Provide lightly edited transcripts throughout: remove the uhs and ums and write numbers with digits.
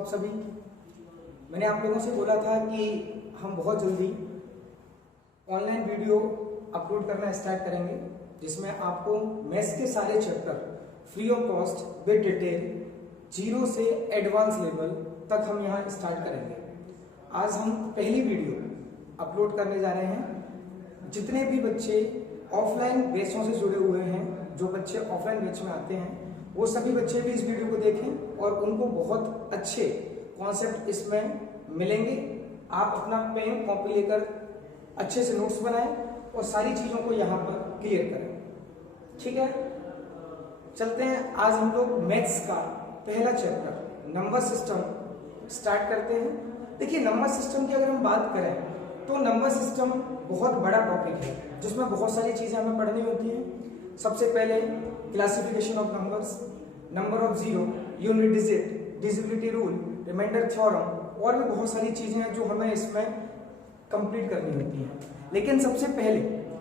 आप सभी। मैंने आप लोगों से बोला था कि हम बहुत जल्दी ऑनलाइन वीडियो अपलोड करना स्टार्ट करेंगे जिसमें आपको मैथ्स के सारे chapter free of cost with detail 0 से एडवांस लेवल तक हम यहाँ स्टार्ट करेंगे। आज हम पहली वीडियो अपलोड करने जा रहे हैं। जितने भी बच्चे ऑफलाइन बैचों से जुड़े हुए हैं, जो बच्चे ऑफलाइन बैच में आते हैं, वो सभी बच्चे भी इस वीडियो को देखें और उनको बहुत अच्छे कॉन्सेप्ट इसमें मिलेंगे। आप अपना पेन कॉपी लेकर अच्छे से नोट्स बनाएं और सारी चीजों को यहाँ पर क्लियर करें। ठीक है, चलते हैं। आज हम लोग मैथ्स का पहला चैप्टर नंबर सिस्टम स्टार्ट करते हैं। देखिए, नंबर सिस्टम की अगर हम बात करें तो नंबर सिस्टम बहुत बड़ा टॉपिक है जिसमें बहुत सारी चीजें हमें पढ़नी होती हैं। सबसे पहले classification of numbers, number of zero, unit digit, divisibility rule, remainder theorem और भी बहुत सारी चीजें हैं जो हमें इसमें कंप्लीट करनी होती हैं। लेकिन सबसे पहले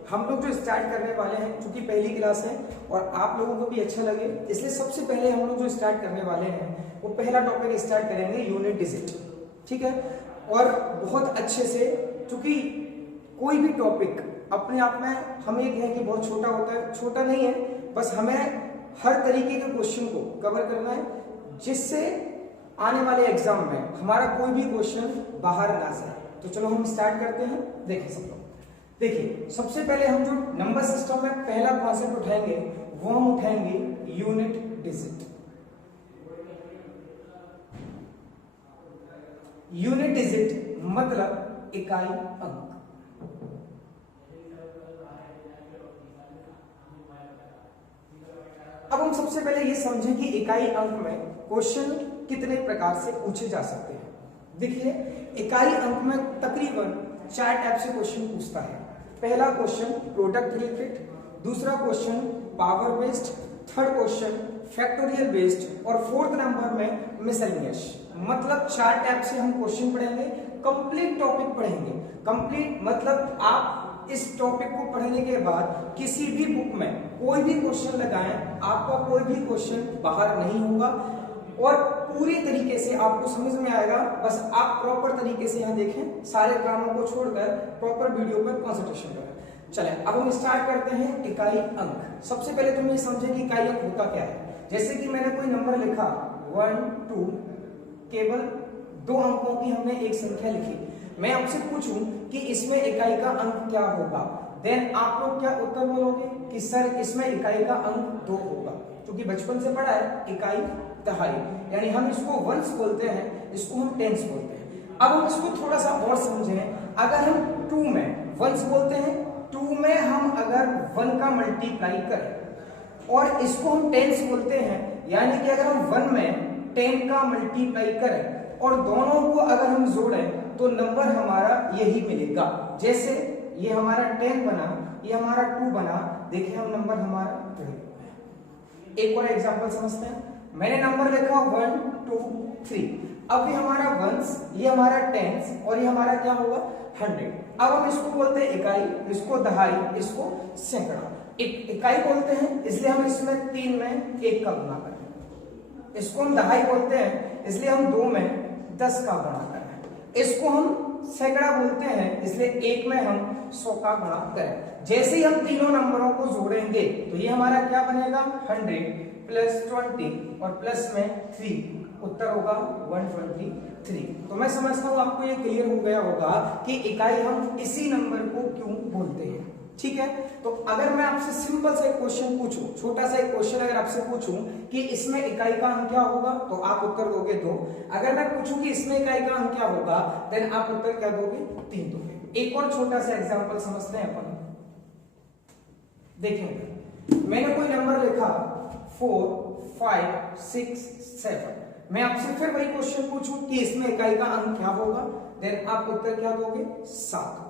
हम लोग जो स्टार्ट करने वाले हैं, चूंकि पहली क्लास है और आप लोगों को भी अच्छा लगे, इसलिए सबसे पहले हम लोग जो स्टार्ट करने वाले हैं वो पहला टॉपिक स्टार्ट करेंगे यूनिट डिजिट। ठीक है, और बहुत अच्छे से, चूंकि कोई भी टॉपिक अपने आप में हम ये कहें कि बहुत छोटा होता है, छोटा नहीं है, बस हमें हर तरीके के क्वेश्चन को कवर करना है जिससे आने वाले एग्जाम में हमारा कोई भी क्वेश्चन बाहर ना जाए। तो चलो हम स्टार्ट करते हैं। देखिए सब लोग, देखिए सबसे पहले हम जो नंबर सिस्टम में पहला कॉन्सेप्ट उठाएंगे वो हम उठाएंगे यूनिट डिजिट। यूनिट डिजिट मतलब इकाई अंक। अब हम सबसे पहले ये समझें कि इकाई अंक में क्वेश्चन कितने प्रकार से पूछे जा सकते हैं। देखिए, इकाई अंक में तकरीबन 4 टाइप से क्वेश्चन पूछता है। पहला क्वेश्चन प्रोडक्ट रिलेटेड, दूसरा question power based, third question factorial based और फोर्थ नंबर में मिसलेनियस। मतलब 4 टाइप से हम क्वेश्चन पढ़ेंगे, कंप्लीट टॉपिक पढ़ेंगे। कंप्लीट मतलब आप इस टॉपिक को पढ़ने के बाद किसी भी बुक में कोई भी क्वेश्चन लगाएं, आपका कोई भी क्वेश्चन बाहर नहीं होगा और पूरी तरीके से आपको समझ में आएगा। बस आप प्रॉपर तरीके से यहाँ देखें, सारे कामों को छोड़कर प्रॉपर वीडियो पर कंसंट्रेशन करें। चलें, अब हम स्टार्ट करते हैं इकाई अंक। सबसे पहले तुम ये समझें कि इकाई अंक होता क्या है। जैसे कि मैंने कोई नंबर लिखा 1 2, केवल 2 अंकों की हमने एक संख्या लिखी। मैं आपसे पूछूं कि इसमें इकाई का अंक क्या होगा, देन आप लोग क्या उत्तर बोलोगे कि सर इसमें इकाई का अंक 2 होगा। क्योंकि बचपन से पढ़ा है इकाई दहाई, यानी हम इसको वंस बोलते हैं, इसको हम टेंस बोलते हैं। अब हम इसको थोड़ा सा और समझें। अगर हम 2 में वंस बोलते हैं, 2 में हम अगर 1 का मल्टीप्लाई करें और इसको हम टेंस बोलते हैं, यानी कि अगर हम 1 में 10 का मल्टीप्लाई करें और दोनों को अगर हम जोड़ें तो नंबर हमारा यही मिलेगा। जैसे ये हमारा 10 बना, ये हमारा 2 बना, देखिए हम नंबर हमारा 2। एक और एग्जांपल समझते हैं। मैंने नंबर लिखा 1 2 3। अब ये हमारा वंस, ये हमारा टेंस और ये हमारा क्या होगा 100। अब हम इसको बोलते हैं इकाई, इसको दहाई, इसको सैकड़ा। इकाई बोलते हैं इसलिए हम इसमें 3 में 1 का गुणा करें। इसको हम दहाई बोलते हैं इसलिए हम 2 में 10 का गुणा करें। इसको हम सैकड़ा बोलते हैं इसलिए 1 में हम 100 का गुणा करें। जैसे ही हम तीनों नंबरों को जोड़ेंगे तो ये हमारा क्या बनेगा 100 प्लस 20 और प्लस में 3, उत्तर होगा 123। तो मैं समझता हूं आपको ये क्लियर हो गया होगा कि इकाई हम इसी नंबर को क्यों बोलते हैं। ठीक है, तो अगर मैं आपसे सिंपल सा एक क्वेश्चन पूछूं, छोटा सा एक क्वेश्चन अगर आपसे पूछूं कि इसमें इकाई का अंक क्या होगा, तो आप उत्तर दोगे 2। अगर मैं पूछूं कि इसमें इकाई का अंक क्या होगा, देन आप उत्तर क्या दोगे 3 दोगे। एक और छोटा सा एग्जांपल समझते हैं अपन। देखेंगे, मैंने कोई नंबर लिखा 4 5 6 7। मैं आपसे फिर वही क्वेश्चन पूछूं कि इसमें इकाई का अंक क्या होगा, देन आप उत्तर क्या दोगे 7।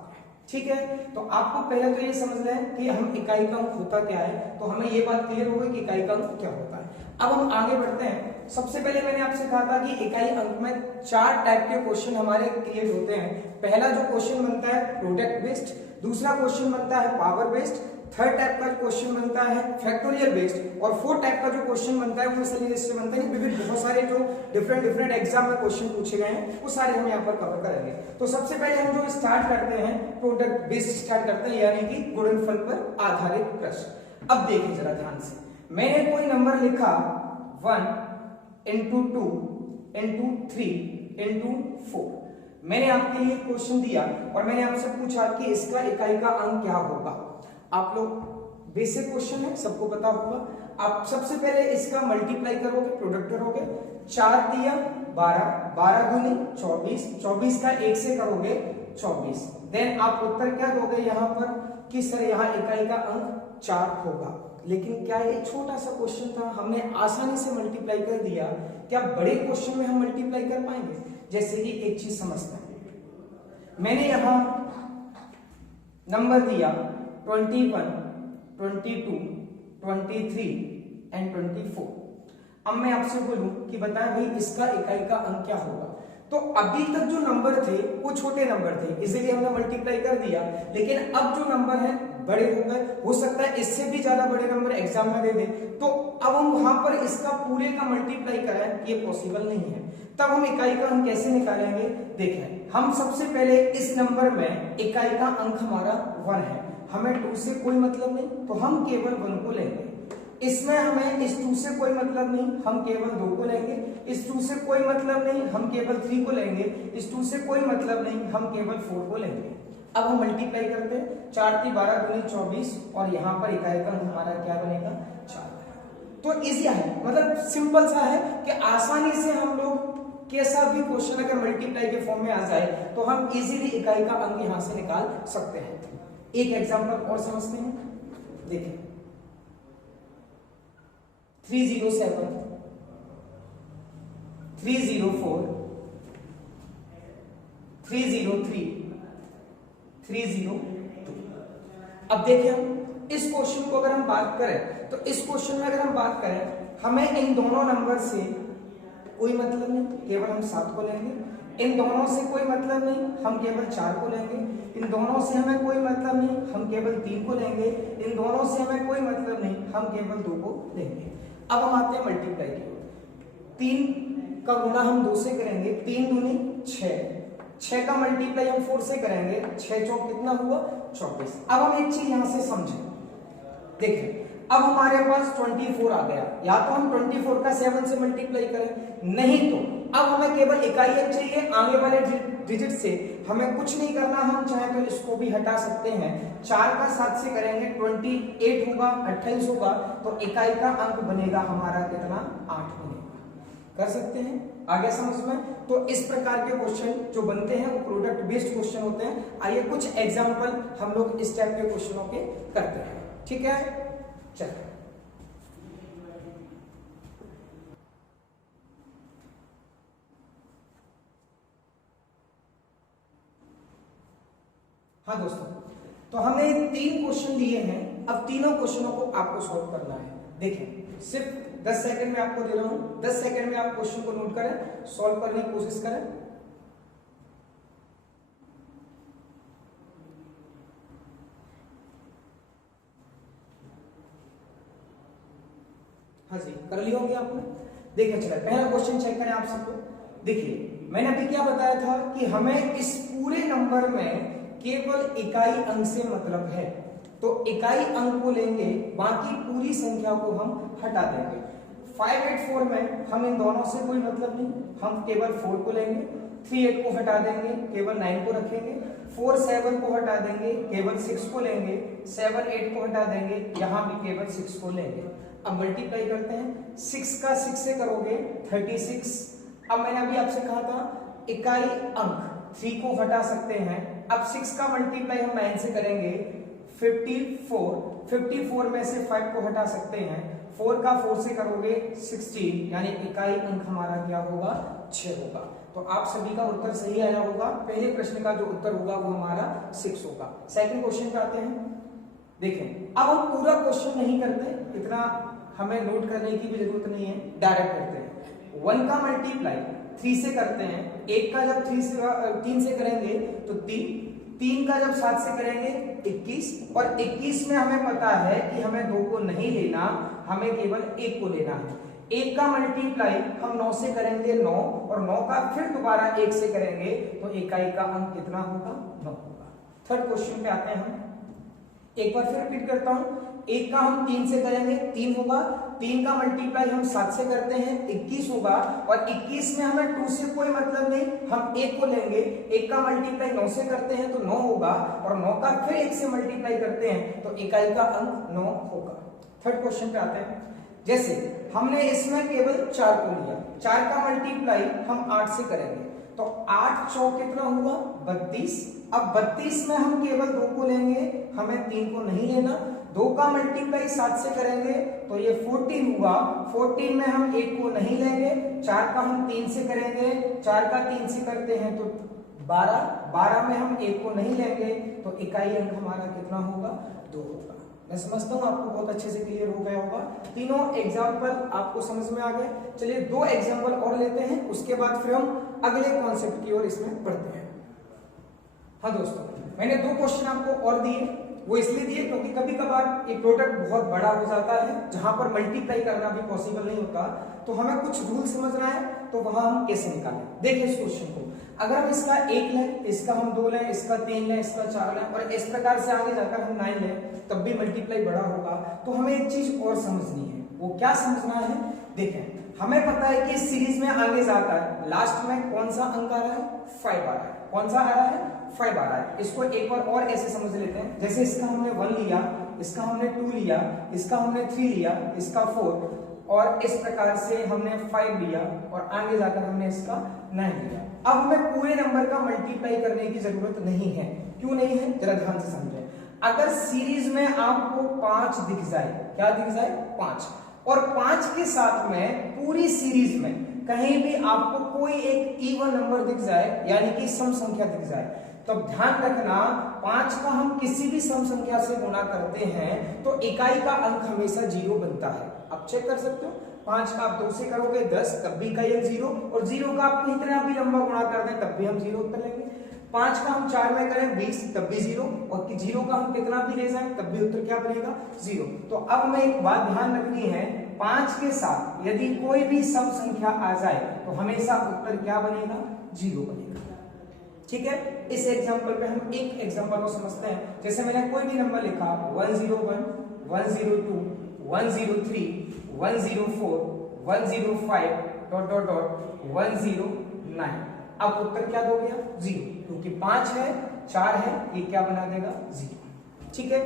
ठीक है, तो आपको पहले तो ये समझना है कि हम इकाई का अंक होता क्या है, तो हमें ये बात क्लियर हो गई कि इकाई का अंक क्या होता है। अब हम आगे बढ़ते हैं। सबसे पहले मैंने आपसे कहा था कि इकाई अंक में 4 टाइप के क्वेश्चन हमारे क्रिएट होते हैं। पहला जो क्वेश्चन बनता है प्रोडक्ट बेस्ड, दूसरा क्वेश्चन बनता है पावर बेस्ड, थर्ड टाइप का क्वेश्चन बनता है फैक्टोरियल बेस्ड, और फोर्थ टाइप का जो क्वेश्चन बनता है वो मिसलेनियस से बनता है। विभिन्न बहुत सारे जो डिफरेंट एग्जाम में क्वेश्चन पूछे गए हैं वो सारे हम यहाँ पर कवर करेंगे। तो सबसे पहले हम जो स्टार्ट करते हैं प्रोडक्ट बेस्ड स्टार्ट करते हैं, यानी कि गुणनफल पर आधारित प्रश्न। अब देखिए जरा ध्यान से, मैंने कोई नंबर लिखा 1 into 2 into 3 into 4। मैंने आपके लिए क्वेश्चन दिया और मैंने आपसे पूछा कि इसका इकाई का अंक क्या होगा। आप लोग बेसिक क्वेश्चन है, सबको पता होगा। आप सबसे पहले इसका मल्टीप्लाई करोगे, प्रोडक्ट करोगे। 4 दिया 12, 12 दूनी 24, 24 का 1 से करोगे 24। देन आप उत्तर क्या दोगे यहाँ पर कि सर यहाँ इकाई का अंक 4 होगा। लेकिन क्या ये छोटा सा क्वेश्चन था, हमने आसानी से मल्टीप्लाई कर दिया, क्या बड़े क्वेश्चन में हम मल्टीप्लाई कर पाएंगे? जैसे कि एक चीज समझते हैं, मैंने यहां नंबर दिया 21, 22, 23 एंड 24। अब मैं आपसे बोलूं कि बताएं भाई इसका इकाई का अंक क्या होगा। तो अभी तक जो नंबर थे वो छोटे नंबर थे, इसीलिए हमने मल्टीप्लाई कर दिया। लेकिन अब जो नंबर है बड़े हो गए, हो सकता है इससे भी ज्यादा बड़े नंबर एग्जाम में दे दे, तो अब हम वहां पर इसका पूरे का मल्टीप्लाई करें ये पॉसिबल नहीं है। तब हम इकाई का अंक कैसे निकालेंगे? देखें, हम सबसे पहले इस नंबर में इकाई का अंक हमारा 1 है, हमें 2 से कोई मतलब नहीं, तो हम केवल 1 को लेंगे। इसमें हमें इस 2 से कोई मतलब नहीं, हम केवल 2 को लेंगे। इस 2 से कोई मतलब नहीं, हम केवल 3 को लेंगे। इस 2 से कोई मतलब नहीं, हम केवल 4 को लेंगे। अब हम मल्टीप्लाई करते हैं, 4 × 12 × 24 और यहाँ पर इकाई का अंक हमारा क्या बनेगा? 4। तो इजी है, मतलब सिंपल सा है कि आसानी से हम लोग कैसा भी क्वेश्चन अगर मल्टीप्लाई के फॉर्म में आ जाए तो हम इजीली इकाई का अंक यहां से निकाल सकते हैं। एक एग्जांपल और समझते हैं, देखिए 307, 304, 303, 302। अब देखिए हम इस क्वेश्चन को अगर हम बात करें तो इस क्वेश्चन में अगर हम बात करें, हमें इन दोनों नंबर से कोई मतलब नहीं, केवल हम 7 को लेंगे। इन दोनों से कोई मतलब नहीं, हम केवल 4 को लेंगे। इन दोनों से हमें कोई मतलब नहीं, हम केवल 3 को लेंगे। इन दोनों से हमें कोई मतलब नहीं, हम केवल 2 को लेंगे। अब हम आते हैं मल्टीप्लाई की ओर। 3 का गुणा हम 2 से करेंगे, 3 दूनी 6, 6 का मल्टीप्लाई हम 4 से करेंगे, 6 चौक कितना हुआ? 24। अब हम एक चीज यहां से समझें, देखिए अब हमारे पास 24 आ गया, या तो हम 24 का 7 से मल्टीप्लाई करें, नहीं तो अब हमें केवल इकाई अंक चाहिए। आगे वाले डिजिट से हमें कुछ नहीं करना, हम चाहे तो इसको भी हटा सकते हैं। 4 का 7 से करेंगे 28 होगा, 28 होगा, तो इकाई का अंक बनेगा हमारा कितना? 8 बनेगा। कर सकते हैं, आगे समझ में। तो इस प्रकार के क्वेश्चन जो बनते हैं वो प्रोडक्ट बेस्ड क्वेश्चन होते हैं। आइए कुछ एग्जाम्पल हम लोग इस टाइप के क्वेश्चनों के करते हैं, ठीक है? चलिए हाँ दोस्तों, तो हमने 3 क्वेश्चन लिए हैं। अब तीनों क्वेश्चनों को आपको सॉल्व करना है। देखिए सिर्फ 10 सेकंड में आपको दे रहा हूं, 10 सेकंड में आप क्वेश्चन को नोट करें, सॉल्व करने की कोशिश करें। हाँ जी, कर लिया होंगे आपने। देखिए चलिए पहला क्वेश्चन चेक करें आप सबको। देखिए मैंने अभी क्या बताया था कि हमें इस पूरे नंबर में केवल इकाई अंक से मतलब है, तो इकाई अंक को लेंगे, बाकी पूरी संख्या को हम हटा देंगे। 584 में हम इन दोनों से कोई मतलब नहीं, हम केवल 4 को लेंगे। 38 को हटा देंगे, केवल 9 को रखेंगे। 47 को हटा देंगे, केवल 6 को लेंगे। 78 को हटा देंगे, यहां भी केवल 6 को लेंगे। अब मल्टीप्लाई करते हैं, 6 का 6 से करोगे 36। अब मैंने अभी आपसे कहा था इकाई अंक 3 को हटा सकते हैं। अब 6 का मल्टीप्लाई हम 9 से करेंगे 54, 54 में से 5 को हटा सकते हैं। 4 का 4 से करोगे 16, यानी इकाई अंक हमारा क्या होगा? 6 होगा। तो आप सभी का उत्तर सही आया होगा। पहले प्रश्न का जो उत्तर होगा वो हमारा 6 होगा। सेकंड क्वेश्चन पे आते हैं। देखें अब हम पूरा क्वेश्चन नहीं करते, इतना हमें नोट करने की भी जरूरत नहीं है, डायरेक्ट करते हैं। 1 का मल्टीप्लाई 3 से करते हैं। 1 का जब 3 से करेंगे तो 3, 3 का जब 7 से करेंगे 21, और 21 में हमें पता है कि हमें 2 को नहीं लेना, हमें केवल 1 को लेना है। 1 का मल्टीप्लाई हम 9 से करेंगे 9, और 9 का फिर दोबारा 1 से करेंगे तो इकाई का अंक कितना होगा? 9 होगा। थर्ड क्वेश्चन पे आते हैं हम। एक बार फिर रिपीट करता हूं, 1 का हम 3 से करेंगे 3 होगा, 3 का मल्टीप्लाई हम 7 से करते हैं 21 होगा, और 21 में हमें 2 से कोई मतलब नहीं, हम 1 को लेंगे। 1 का मल्टीप्लाई 9 से करते हैं तो 9 होगा, और 9 का फिर 1 से मल्टीप्लाई करते हैं तो इकाई का अंक 9 होगा। थर्ड क्वेश्चन पे आते हैं। जैसे हमने इसमें केवल 4 को लिया, 4 का मल्टीप्लाई हम 8 से करेंगे तो 8 चौक कितना हुआ? 32। अब 32 में हम केवल 2 को लेंगे, हमें 3 को नहीं लेना। 2 का मल्टीप्लाई 7 से करेंगे तो ये 14 हुआ, 14 में हम 1 को नहीं लेंगे। 4 का हम 3 से करेंगे, 4 का 3 से करते हैं तो 12, 12 में हम 1 को नहीं लेंगे तो इकाई अंक हमारा कितना होगा? 2 होगा। मैं समझता हूँ आपको बहुत अच्छे से क्लियर हो गया होगा। तीनों एग्जाम्पल आपको समझ में आ गए। चलिए 2 एग्जाम्पल और लेते हैं, उसके बाद फिर हम अगले कॉन्सेप्ट की ओर इसमें बढ़ते हैं। हाँ दोस्तों, मैंने 2 क्वेश्चन आपको और दिए, वो इसलिए दिए क्योंकि कभी कभार एक प्रोडक्ट बहुत बड़ा हो जाता है जहां पर मल्टीप्लाई करना भी पॉसिबल नहीं होता, तो हमें कुछ रूल समझना है, तो वहां हम कैसे निकालें। देखिए इस क्वेश्चन को, अगर हम इसका 1 लें, इसका हम 2 लें, इसका 3 लें, इसका 4 लें, और इस प्रकार से आगे जाकर हम 9 लें, तब भी मल्टीप्लाई बड़ा होगा। तो हमें एक चीज और समझनी है, वो क्या समझना है? देखें, हमें पता है कि इस सीरीज में आगे जाकर लास्ट में कौन सा अंक आ रहा है? 5 आ रहा है। कौन सा आ रहा है? 5 आ रहा है। इसको एक बार और ऐसे समझ लेते हैं, जैसे इसका हमने 1 लिया, इसका हमने 2 लिया, इसका हमने 3 लिया, इसका 4, और इस प्रकार से हमने 5 लिया, और आगे जाकर हमने इसका 9 लिया। अब हमें पूरे नंबर का मल्टीप्लाई करने की जरूरत नहीं है। क्यों नहीं है? जरा ध्यान से समझें। अगर सीरीज में आपको 5 दिख जाए, क्या दिख जाए? 5, और 5 के साथ में पूरी सीरीज में कहीं भी आपको कोई एक इवन नंबर दिख जाए, यानी कि सम संख्या दिख जाए, तो ध्यान रखना 5 का हम किसी भी सम संख्या से गुणा करते हैं तो इकाई का अंक हमेशा 0 बनता है। आप चेक कर सकते हो, 5 का आप 2 से करोगे 10, तब भी इकाई अंक 0, और 0 का आप कितना भी लंबा गुणा कर दें तब भी हम 0 उत्तर लेंगे। 5 का हम 4 में करें 20, तब भी 0, और 0 का हम कितना भी ले जाएं तब भी उत्तर क्या बनेगा? 0। तो अब हमें एक बात ध्यान रखनी है, 5 के साथ यदि कोई भी सम संख्या आ जाए तो हमेशा उत्तर क्या बनेगा? 0 बनेगा। ठीक है, इस एग्जांपल पे हम एक एग्जांपल को समझते हैं। जैसे मैंने कोई भी नंबर लिखा 101, 102, 103, 104, 105 डॉट डॉट डॉट 109। अब उत्तर क्या दोगे? 0, क्योंकि 5 है, 4 है, ये क्या बना देगा? 0। ठीक है,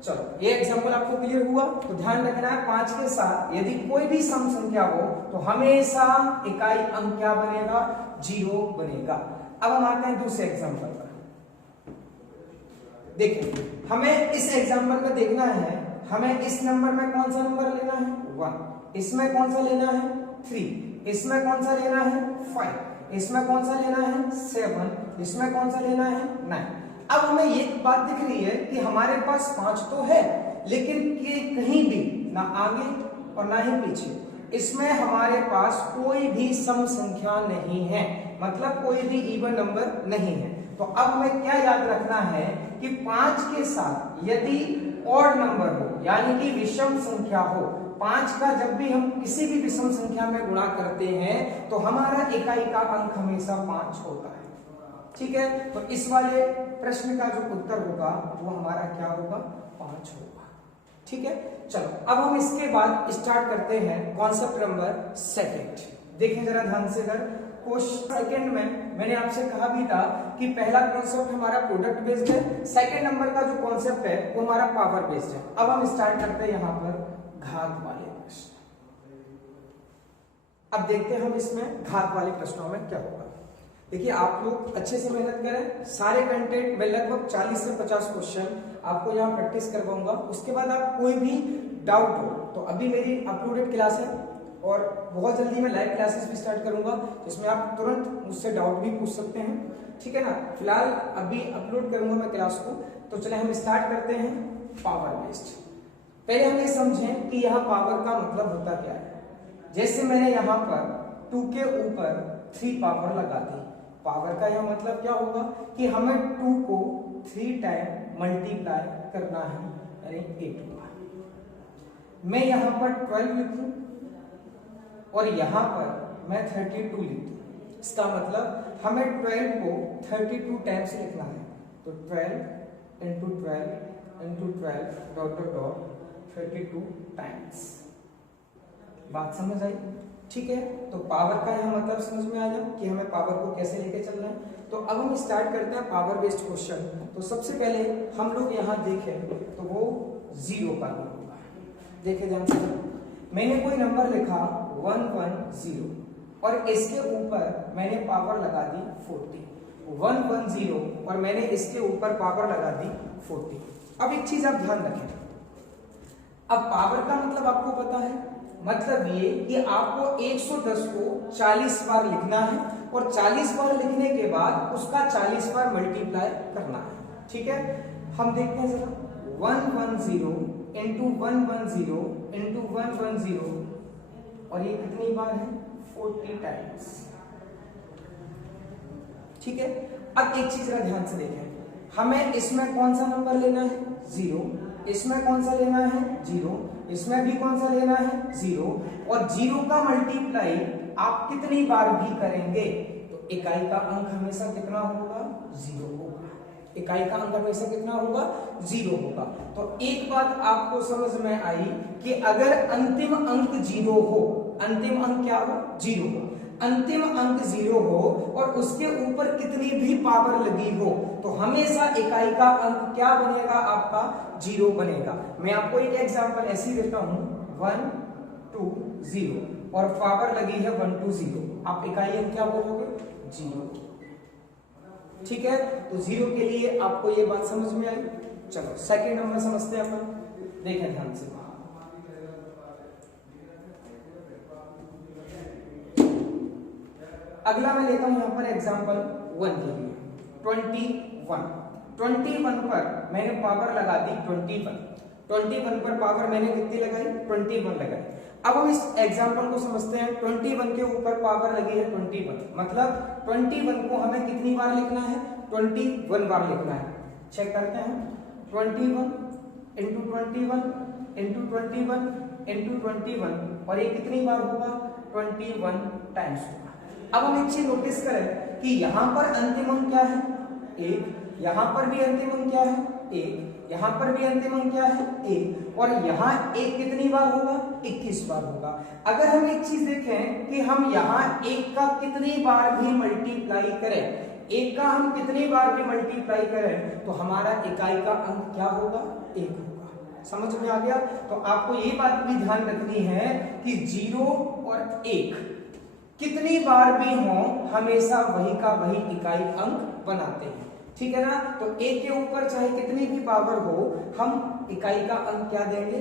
चलो ये एग्जांपल आपको क्लियर हुआ। तो ध्यान रखना है 5 के साथ यदि कोई भी सम संख्या हो तो हमेशा इकाई अंक क्या बनेगा? 0 बनेगा। अब हम आते हैं दूसरे एग्जांपल पर। देखिए, हमें इस एग्जांपल में देखना है, हमें इस नंबर में कौन सा नंबर लेना है? 1, इसमें कौन सा लेना है? 3, इसमें कौन सा लेना है? 5, इसमें कौन सा लेना है? 7, इसमें कौन सा लेना है? 9। अब हमें ये बात दिख रही है कि हमारे पास 5 तो है, लेकिन कि कहीं भी ना आगे और ना ही पीछे, इसमें हमारे पास कोई भी सम संख्या नहीं है, मतलब कोई भी इवन नंबर नहीं है। तो अब हमें क्या याद रखना है कि 5 के साथ यदि ऑड नंबर हो, यानी कि विषम संख्या हो, 5 का जब भी हम किसी भी विषम संख्या में गुणा करते हैं तो हमारा इकाई का अंक हमेशा 5 होता है। ठीक है, तो इस वाले प्रश्न का जो उत्तर होगा वो हमारा क्या होगा? 5 होगा। ठीक है, चलो अब हम इसके बाद स्टार्ट करते हैं कॉन्सेप्ट नंबर 2। देखें जरा ध्यान से, अगर क्वेश्चन सेकंड में मैंने आपसे कहा भी था कि पहला कॉन्सेप्ट हमारा प्रोडक्ट बेस्ड है, सेकंड नंबर का जो कॉन्सेप्ट है वो हमारा पावर बेस्ड है। अब हम स्टार्ट करते हैं यहां पर घात वाले प्रश्न। अब देखते हैं हम इसमें घात वाले प्रश्नों में क्या होगा। देखिए, आप लोग अच्छे से मेहनत करें, सारे कंटेंट में लगभग 40 से 50 क्वेश्चन आपको यहाँ प्रैक्टिस करवाऊंगा। उसके बाद आप कोई भी डाउट हो तो अभी मेरी अपलोडेड क्लास है और बहुत जल्दी मैं लाइव क्लासेस भी स्टार्ट करूंगा, जिसमें आप तुरंत मुझसे डाउट भी पूछ सकते हैं। ठीक है ना, फिलहाल अभी अपलोड करूंगा मैं क्लास को। तो चले हम स्टार्ट करते हैं पावर बेस्ड। पहले हम ये समझें कि यहाँ पावर का मतलब होता क्या है। जैसे मैंने यहाँ पर 2 के ऊपर 3 पावर लगा दी, पावर का यह मतलब क्या होगा कि हमें 2 को 3 टाइम मल्टीप्लाई करना है, यानी 8 हुआ। मैं यहां पर 12 लिखूं और यहां पर मैं 32 लिख दूं। इसका मतलब हमें 12 को 32 टाइम्स लिखना है, तो 12 into 12 into 12 dot dot dot 32 times. बात समझ आई? ठीक है, तो पावर का यहाँ मतलब समझ में आ गया कि हमें पावर को कैसे लेके चलना है। तो अब हम स्टार्ट करते हैं पावर बेस्ड क्वेश्चन। तो सबसे पहले हम लोग यहाँ देखें तो वो 0 का रूल होगा। देखिए ध्यान से, मैंने कोई नंबर लिखा 110 और इसके ऊपर मैंने पावर लगा दी 40। 110 और मैंने इसके ऊपर पावर लगा दी 40। अब एक चीज आप ध्यान रखें, अब पावर का मतलब आपको पता है, मतलब ये कि आपको 110 को 40 बार लिखना है और 40 बार लिखने के बाद उसका 40 बार मल्टीप्लाई करना है। ठीक है, हम देखते हैं जरा, 110 इंटू 110 इंटू 110 और ये कितनी बार है? 40 टाइम्स। ठीक है, अब एक चीज जरा ध्यान से देखें, हमें इसमें कौन सा नंबर लेना है? 0। इसमें कौन सा लेना है? 0। इसमें भी कौन सा लेना है? 0। और 0 का मल्टीप्लाई आप कितनी बार भी करेंगे तो इकाई का अंक हमेशा कितना होगा? 0 होगा। इकाई का अंक हमेशा कितना होगा? 0 होगा। तो एक बात आपको समझ में आई कि अगर अंतिम अंक 0 हो, अंतिम अंक क्या हो? 0 हो। अंतिम अंक 0 हो और उसके ऊपर कितनी भी पावर लगी हो तो हमेशा इकाई का अंक क्या बनेगा? आपका 0 बनेगा। मैं आपको एक एग्जांपल ऐसी देता हूं, 120 और पावर लगी है 120, आप इकाई अंक क्या बोलोगे? 0। ठीक है, तो 0 के लिए आपको ये बात समझ में आई। चलो सेकंड नंबर समझते हैं अपन, देखें ध्यान से। अगला मैं लेता हूं यहां पर एग्जांपल 1 के लिए, 21 पर मैंने पावर लगा दी 21 पर पावर मैंने कितनी लगाई? 21 लगाई। अब हम इस एग्जांपल को समझते हैं। 21 के ऊपर पावर लगी है 21, मतलब 21 को हमें कितनी बार लिखना है? 21 बार लिखना है। चेक करते हैं, 21 इंटू 21 इंटू 21 इंटू 21 और ये कितनी बार होगा? 21 टाइम्स होगा। अब हम एक चीज नोटिस करें कि यहां पर अंतिम अंक क्या है? 1। यहां पर भी अंतिम अंक क्या है? 1। यहां पर भी अंतिम अंक क्या है? 1। और यहां 1 कितनी बार होगा? 21 बार होगा। अगर हम एक चीज देखें कि हम यहां 1 का कितनी बार भी मल्टीप्लाई करें, 1 का हम कितनी बार भी मल्टीप्लाई करें तो हमारा इकाई का अंक क्या होगा? 1 होगा। समझ में आ गया? तो आपको ये बात भी ध्यान रखनी है कि 0 और 1 कितनी बार भी हो हमेशा वही का वही इकाई अंक बनाते हैं। ठीक है ना? तो 1 के ऊपर चाहे कितनी भी पावर हो हम इकाई का अंक क्या देंगे?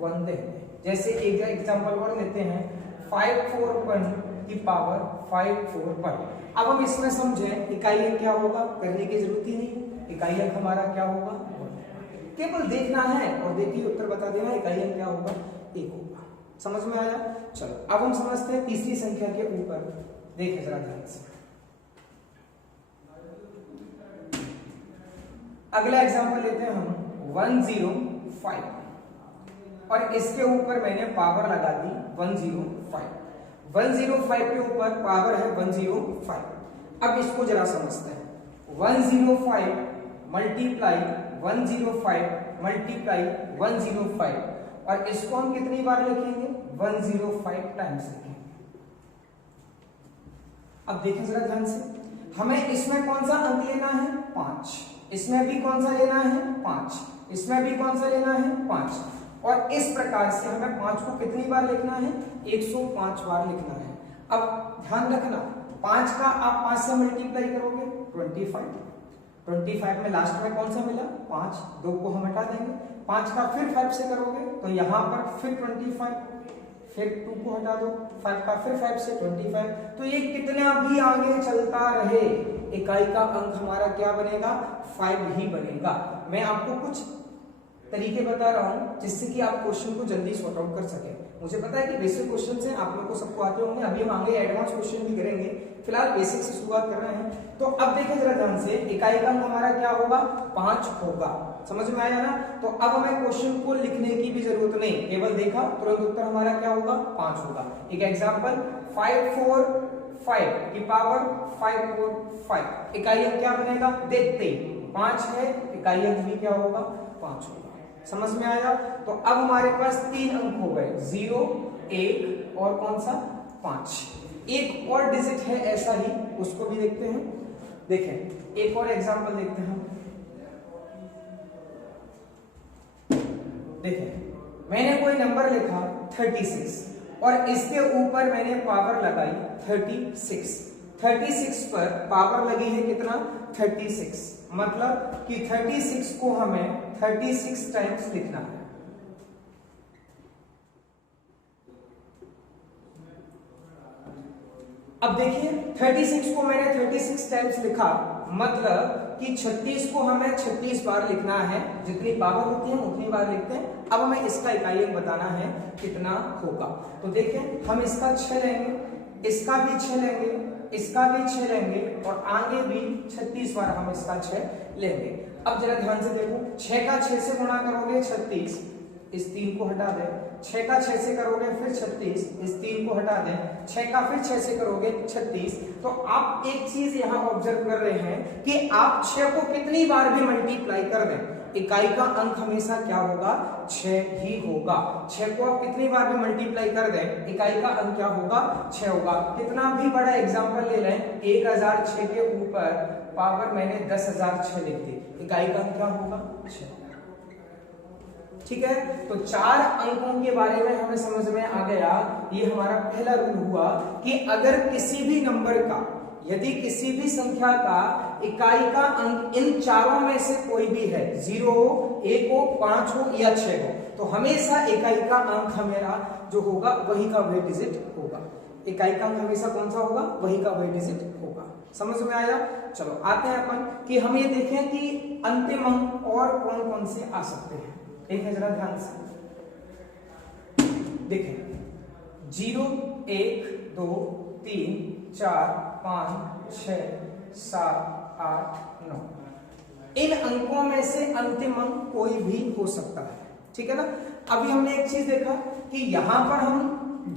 1 देंगे। जैसे एक एग्जांपल और लेते हैं, 541 की पावर 541। अब हम इसमें समझें इकाई अंक क्या होगा, करने की जरूरत ही नहीं। इकाई अंक हमारा क्या होगा? 1। केवल देखना है और देखिए उत्तर बता देना इकाई अंक क्या होगा? 1 होगा। समझ में आया? चलो अब हम समझते हैं तीसरी संख्या के ऊपर, देखिए जरा ध्यान से। अगला एग्जांपल लेते हैं हम 105 और इसके ऊपर मैंने पावर लगा दी 105। 105 के ऊपर पावर है 105। अब इसको जरा समझते हैं, 105 मल्टीप्लाई 105 मल्टीप्लाई 105 और इसको हम कितनी बार लिखेंगे? 105 टाइम्स लिखेंगे। अब देखें जरा ध्यान से, हमें इसमें कौन सा अंक लेना है? 5। इसमें भी कौन सा लेना है? 5। इसमें भी कौन सा लेना है? 5। और इस प्रकार से हमें 5 को कितनी बार लिखना है? 105 बार लिखना है। अब ध्यान रखना, 5 का आप 5 से मल्टीप्लाई करोगे 25 में लास्ट में कौन सा मिला? 5। 2 को हम हटा देंगे, 5 का फिर 5 से करोगे तो यहां पर फिर 25, फिर 2 को हटा दो, 5 का फिर 5 से 25। तो ये कितना भी आगे चलता रहे इकाई का अंक हमारा क्या बनेगा? 5 ही बनेगा। मैं आपको कुछ तरीके बता रहा हूं जिससे कि आप क्वेश्चन को जल्दी सॉर्ट आउट कर सके। मुझे पता है कि बेसिक क्वेश्चन हैं, आप लोगों को सबको आते होंगे, अभी हम आगे एडवांस क्वेश्चन भी करेंगे, फिलहाल बेसिक से शुरुआत कर रहे हैं। तो अब देखिए जरा ध्यान से, इकाई का अंक हमारा क्या होगा, 5 होगा। समझ में आया ना? तो अब हमें क्वेश्चन को लिखने की भी जरूरत नहीं, केवल देखा तुरंत उत्तर हमारा क्या होगा, 5 होगा। एक एग्जांपल, 5 4 5 की पावर 5 4 5, इकाई अंक क्या बनेगा, देखते ही 5 है, इकाई अंक भी क्या होगा, 5 होगा। समझ में आया? तो अब हमारे पास 3 अंक हो गए, 0 1 और कौन सा, 5। एक और डिजिट है ऐसा ही, उसको भी देखते हैं। देखें एक और एग्जांपल देखते हैं हम। देखें मैंने कोई नंबर लिखा 36 और इसके ऊपर मैंने पावर लगाई 36। 36 पर पावर लगी है कितना, 36, मतलब कि 36 को हमें 36 टाइम्स लिखना है। अब देखिए 36 को मैंने 36 टाइम्स लिखा, मतलब कि 36 को हमें 36 बार लिखना है। जितनी पावर होती है उतनी बार लिखते हैं। अब हमें इसका इकाई अंक बताना है कितना होगा। तो देखें हम इसका 6 लेंगे, इसका भी 6 लेंगे, इसका भी 6 लेंगे और आगे भी 36 बार हम इसका 6 लेंगे। अब जरा ध्यान से देखो, 6 का 6 से गुणा करोगे 36, इस 3 को हटा दें। 6 का 6 से करोगे फिर 36, इस 3 को हटा दें। 6 का फिर 6 से करोगे 36। तो आप एक चीज यहां ऑब्जर्व कर रहे हैं कि आप 6 को कितनी बार भी मल्टीप्लाई कर दें, इकाई का अंक हमेशा क्या होगा, 6 ही होगा। 6 को आप कितनी बार भी मल्टीप्लाई कर दें, इकाई का अंक क्या होगा, 6 होगा। कितना भी बड़ा एग्जांपल ले लें, 1006 के ऊपर पावर मैंने 10,006 लिख दी, इकाई का अंक क्या होगा, 6। ठीक है, तो 4 अंकों के बारे में हमें समझ में आ गया। ये हमारा पहला रूल हुआ कि अगर किसी भी नंबर का, यदि किसी भी संख्या का इकाई का अंक इन चारों में से कोई भी है, 0 हो, 1 हो, 5 हो या 6 हो, तो हमेशा इकाई का अंक हमारा जो होगा वही का वही डिजिट होगा। इकाई का अंक हमेशा कौन सा होगा, वही का वही डिजिट होगा। समझ में आया? चलो आते हैं अपन कि हम ये देखें कि अंतिम अंक और कौन कौन से आ सकते हैं। एक है जरा ध्यान से देखें, 0 1 2 3 4 5 6 7 8 9, इन अंकों में से अंतिम अंक कोई भी हो सकता है। ठीक है ना? अभी हमने एक चीज देखा कि यहां पर हम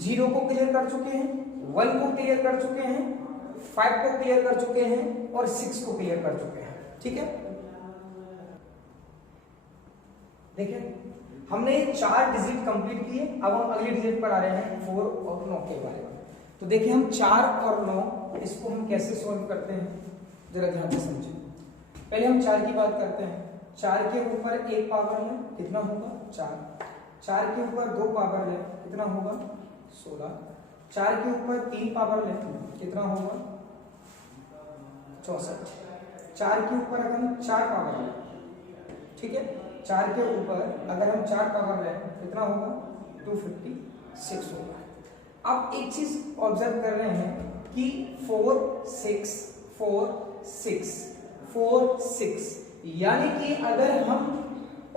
0 को क्लियर कर चुके हैं, 1 को क्लियर कर चुके हैं, 5 को क्लियर कर चुके हैं और 6 को क्लियर कर चुके हैं। ठीक है, देखिए हमने 4 डिजिट कंप्लीट किए। अब हम अगले डिजिट पर आ रहे हैं, 4 और 9 के बारे में। तो देखिए हम 4 और 9 इसको हम कैसे सॉल्व करते हैं, जरा ध्यान से समझें। पहले हम 4 की बात करते हैं। 4 के ऊपर 1 पावर है, कितना होगा, 4। 4 के ऊपर 2 पावर है, कितना होगा, 16। 4 के ऊपर 3 पावर है, कितना होगा, 64। 4 के ऊपर अगर हम 4 पावर है, ठीक है, 4 के ऊपर अगर हम 4 पावर लें कितना होगा, 256 होगा। अब एक चीज ऑब्जर्व कर रहे हैं कि 4 6 4 6 4 6, यानी कि अगर हम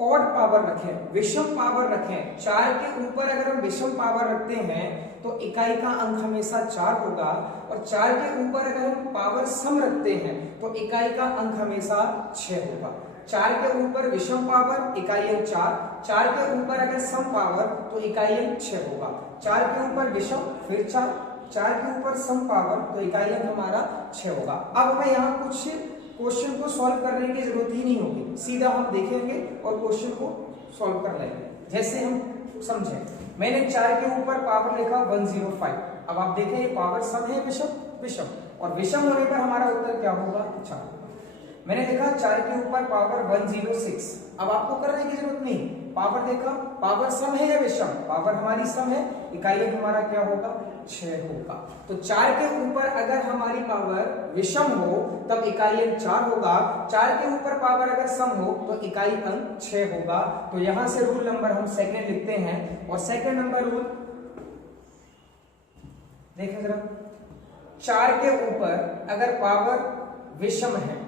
ऑड पावर रखें, विषम पावर रखें, 4 के ऊपर अगर हम विषम पावर रखते हैं तो इकाई का अंक हमेशा 4 होगा, और 4 के ऊपर अगर हम पावर सम रखते हैं तो इकाई का अंक हमेशा 6 होगा। 4 के ऊपर विषम पावर, इकाई अंक 4, 4 के ऊपर अगर सम पावर तो इकाई अंक 6 होगा। 4 के ऊपर विषम फिर 4, 4 के ऊपर सम पावर तो इकाई अंक हमारा 6 होगा। अब हमें यहाँ कुछ क्वेश्चन को सॉल्व करने की जरूरत ही नहीं होगी, सीधा हम देखेंगे और क्वेश्चन को सॉल्व कर लेंगे। जैसे हम समझें, मैंने 4 के ऊपर पावर लिखा 105। अब आप देखें ये पावर सम है, विषम विषम, और विषम होने पर हमारा उत्तर क्या होगा, 4। मैंने देखा 4 के ऊपर पावर 106। अब आपको करने की जरूरत नहीं, पावर देखा, पावर सम है या विषम, पावर हमारी सम है, इकाई अंक हमारा क्या होगा, 6 होगा। तो 4 के ऊपर अगर हमारी पावर विषम हो तब इकाई अंक 4 होगा, 4 के ऊपर पावर अगर सम हो तो इकाई अंक 6 होगा। तो यहां से रूल नंबर हम सेकंड लिखते हैं, और सेकंड नंबर रूल देखें जरा, 4 के ऊपर अगर पावर विषम है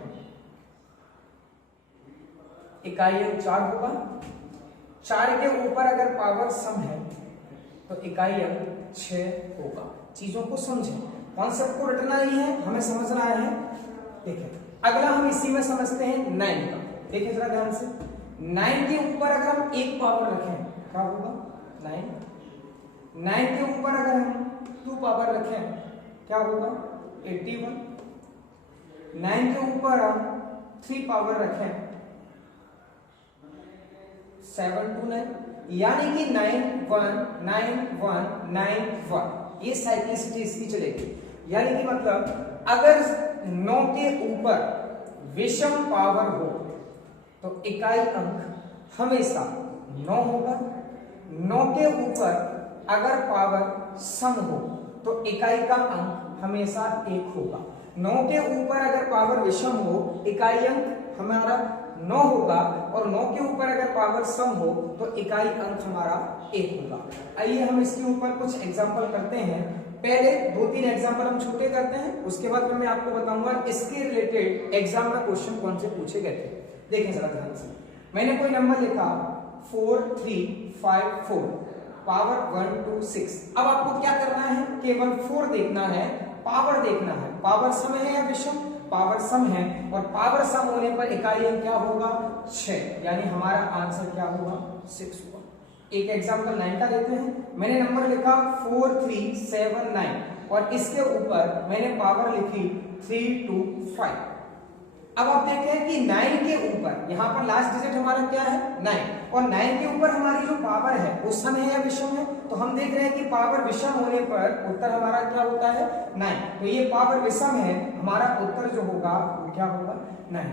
इकाई अंक 4 होगा, 4 के ऊपर अगर पावर सम है तो इकाई अंक 6 होगा। चीजों को समझें, कॉन्सेप्ट को रटना नहीं है, हमें समझना है। देखिए अगला हम इसी में समझते हैं 9 का। देखिए जरा ध्यान से, 9 के ऊपर अगर हम एक पावर रखें क्या होगा? 9 के ऊपर अगर हम 2 पावर रखें क्या होगा? 81। 9 के ऊपर हम 3 पावर रखें 729, यानी कि 919191, ये साइक्लिसिटी इसकी चलेगी। यानी कि मतलब अगर 9 के ऊपर विषम पावर हो तो इकाई अंक हमेशा 9 होगा। 9 के ऊपर अगर पावर सम हो तो इकाई का अंक हमेशा 1 होगा। 9 के ऊपर अगर पावर विषम हो इकाई अंक हमारा 9 होगा, और 9 के ऊपर अगर पावर सम हो तो इकाई अंक हमारा 1 होगा। आइए हम इसके ऊपर कुछ एग्जांपल करते हैं। पहले 2-3 एग्जांपल हम छोटे करते हैं, उसके बाद मैं आपको बताऊंगा इसके रिलेटेड एग्जाम में क्वेश्चन कौन से पूछे गए थे। देखें जरा ध्यान से, मैंने कोई नंबर लिखा 4354 पावर 1 2 6। अब आपको क्या करना है? केवल 4 देखना है, पावर देखना है। पावर सम है या विषम? पावर सम है, और पावर सम होने पर इकाई अंक क्या होगा? 6, यानी हमारा आंसर क्या होगा? 6 होगा। एक एग्जांपल 9 का लेते हैं। मैंने नंबर लिखा 4379 और इसके ऊपर मैंने पावर लिखी 325। अब आप देखें कि 9 के ऊपर यहाँ पर लास्ट डिजिट हमारा क्या है? 9, और 9 के ऊपर हमारी जो पावर है वो सम है या विषम है? तो हम देख रहे हैं कि पावर विषम होने पर उत्तर हमारा क्या होता है? 9। तो ये पावर विषम है, हमारा उत्तर जो होगा वो क्या होगा? 9।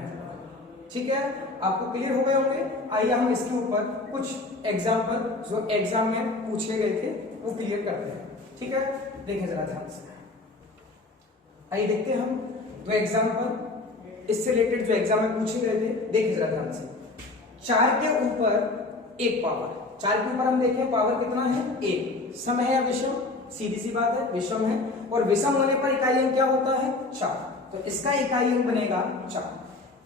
ठीक है, आपको क्लियर हो गए होंगे। आइए हम इसके ऊपर कुछ एग्जाम्पल जो एग्जाम में पूछे गए थे वो क्लियर करते हैं। ठीक है, देखें जरा ध्यान से। आइए देखते हैं हम दो एग्जाम्पल इससे रिलेटेड जो एग्जाम में पूछे गए थे। देखिए जरा ध्यान से, 4 के ऊपर एक पावर, 4 के ऊपर हम देखें पावर कितना है? 1। सम है या विषम? सीधी सी बात है, विषम है, और विषम होने पर इकाई अंक क्या होता है? 4। तो इसका इकाई अंक बनेगा 4।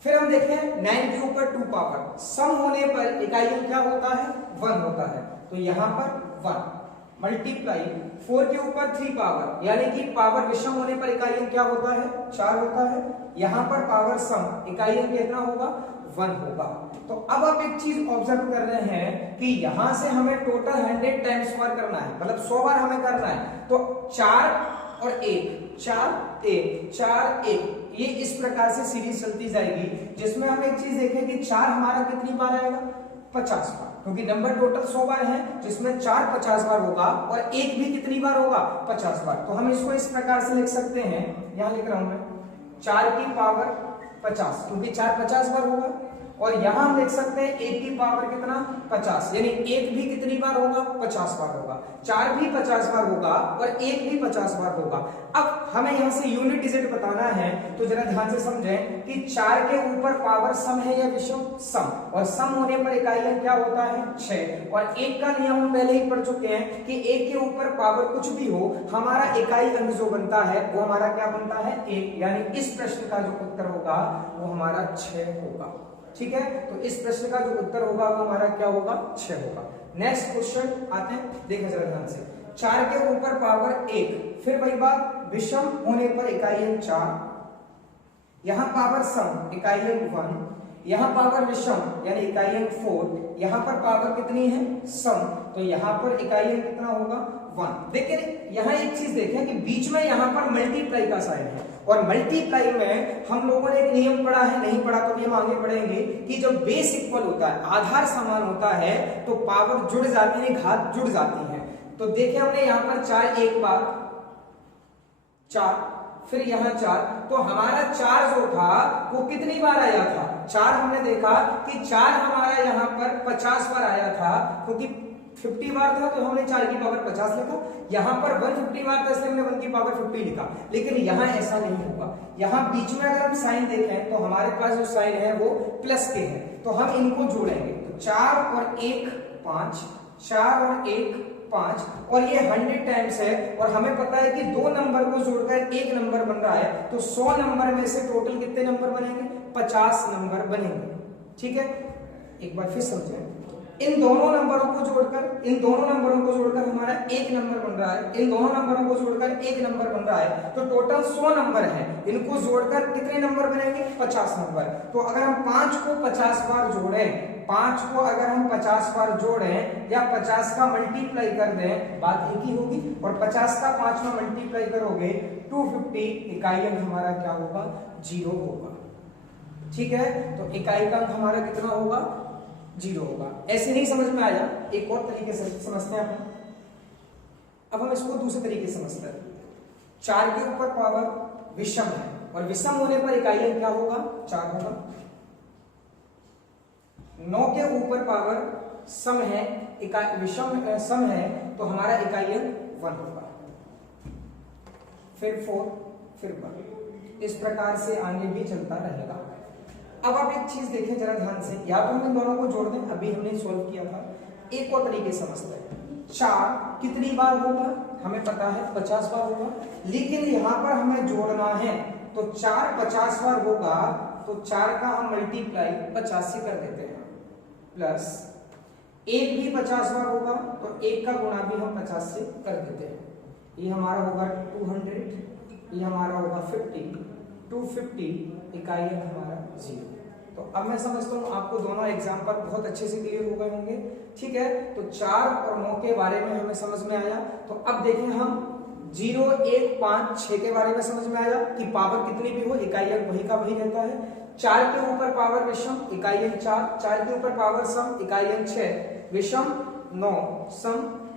फिर हम देखें 9 के ऊपर 2 पावर, सम होने पर इकाई अंक क्या होता है? 1 होता है। तो यहां पर 1 मल्टीप्लाई 4 के ऊपर 3 पावर, यानी कि पावर विषम होने पर इकाई अंक क्या होता है? 4 होता है। यहां पर पावर सम इकाई अंक कितना होगा? 1 होगा। तो अब आप एक चीज ऑब्जर्व कर रहे हैं कि यहां से हमें टोटल 100 टाइम्स स्क्वायर करना है, मतलब 100 बार हमें करना है। तो 4 और 1, 4 1 4 1, ये इस प्रकार से सीरीज चलती जाएगी, जिसमें हम एक चीज देखें कि 4 हमारा कितनी बार आएगा? 50 बार, क्योंकि नंबर टोटल 100 बार है, जिसमें 4 50 बार होगा, और 1 भी कितनी बार होगा? 50 बार। तो हम इसको इस प्रकार से लिख सकते हैं, यहां लिख रहा हूं मैं 4 की पावर 50, क्योंकि 4 50 बार होगा, और यहां हम लिख सकते हैं 1 की पावर कितना? 50, यानी 1 भी कितनी बार होगा? 50 बार होगा। 4 भी 50 बार होगा और 1 भी 50 बार होगा। अब हमें यहां से यूनिट डिजिट बताना है, तो जरा ध्यान से समझें कि 4 के ऊपर पावर सम है या विषम? सम, और सम होने पर इकाई अंक क्या होता है? 6। और 1 का नियम हम पहले ही पढ़ चुके हैं कि 1 के ऊपर पावर कुछ भी हो, हमारा इकाई अंक जो बनता है वो हमारा क्या बनता है? 1। यानी इस प्रश्न का जो उत्तर होगा वो हमारा 6 होगा। ठीक है, तो इस प्रश्न का जो उत्तर होगा वो हमारा क्या होगा? 6 होगा। नेक्स्ट क्वेश्चन आते हैं, देखिए जरा ध्यान से। 4 के ऊपर पावर 1, फिर वही बात, विषम होने पर इकाई अंक 4, यहां पावर सम इकाई अंक 1, यहां पावर विषम यानी इकाई अंक 4, यहां पर पावर कितनी है? सम, तो यहां पर इकाई अंक कितना होगा? 1। देखिए यहां एक चीज देखें कि बीच में यहां पर मल्टीप्लाई का साइन है, और मल्टीप्लाई में हम लोगों ने एक नियम पढ़ा है, नहीं पढ़ा तो भी हम आगे पढ़ेंगे, कि जब बेस इक्वल होता है, आधार समान होता है, तो पावर जुड़ जाती है, घात जुड़ जाती है। तो देखिए हमने यहां पर 4 एक बार 4, फिर यहां 4, तो हमारा 4 जो था वो कितनी बार आया था? 4 हमने देखा कि 4 हमारा यहां पर 50 बार आया था, क्योंकि 50 बार था तो हमने 4 की पावर 50 लिखा। यहां पर 150 बार था इसलिए हमने 1 की पावर 50 लिखा। लेकिन यहां ऐसा नहीं होगा, यहां बीच में अगर हम साइन देखें तो हमारे पास जो साइन है वो प्लस के है, तो हम इनको जोड़ेंगे, तो 4 और 1 5, 4 और 1 5, और ये 100 टाइम्स है, और हमें पता है कि 2 नंबर को जोड़कर 1 नंबर बन रहा है, तो 100 नंबर में से टोटल कितने नंबर बनेंगे? 50 नंबर बनेंगे। ठीक है, एक बार फिर समझें, इन दोनों नंबरों को जोड़कर हमारा एक नंबर बन रहा है, इन दोनों नंबरों को जोड़कर एक नंबर बन रहा है, तो टोटल 100 नंबर है। इनको जोड़कर कितने नंबर बनेंगे? 50 नंबर। तो अगर हम 5 को 50 बार जोड़ें, 5 को अगर हम 50 बार जोड़ें या 50 का मल्टीप्लाई कर दें, बात एक ही होगी। और 50 का 5 में मल्टीप्लाई करोगे 250, इकाई अंक हमारा क्या होगा? 0 होगा। ठीक है, तो इकाई का अंक हमारा कितना होगा? 0 होगा। ऐसे नहीं समझ में आया, एक और तरीके से समझते हैं अपन। अब हम इसको दूसरे तरीके से समझते हैं। 4 के ऊपर पावर विषम है और विषम होने पर इकाई अंक क्या होगा? 4 होगा। 9 के ऊपर पावर सम है, विषम सम है, तो हमारा इकाई अंक 1 होगा। फिर 4, फिर 1, इस प्रकार से आगे भी चलता रहेगा। अब आप एक चीज देखें जरा ध्यान से, या तो हम इन दोनों को जोड़ दें, अभी हमने सोल्व किया था। एक और तरीके से समझते हैं। 4 कितनी बार होगा? हमें पता है 50 बार होगा, लेकिन यहां पर हमें जोड़ना है, तो 4 50 बार होगा, तो 4 का हम मल्टीप्लाई 50 से कर देते हैं, प्लस 1 भी 50 बार होगा, तो 1 का गुणा भी हम 50 से कर देते हैं। ये हमारा होगा 200, ये हमारा होगा 50, 250, इकाई अंक हमारा 0। तो अब मैं समझता हूँ आपको दोनों एग्जाम्पल बहुत अच्छे से क्लियर हो गए होंगे। ठीक है, तो 4 और 9 के बारे में हमें समझ में आया। तो अब देखें हम 0, 1, 5, 6 के बारे में समझ में आया कि पावर कितनी भी हो इकाई अंक वही का वही रहता है। 4 के ऊपर पावर विषम, इकाई अंक 4, 4 के ऊपर पावर सम, इकाई अंक 6, विषम 9, सम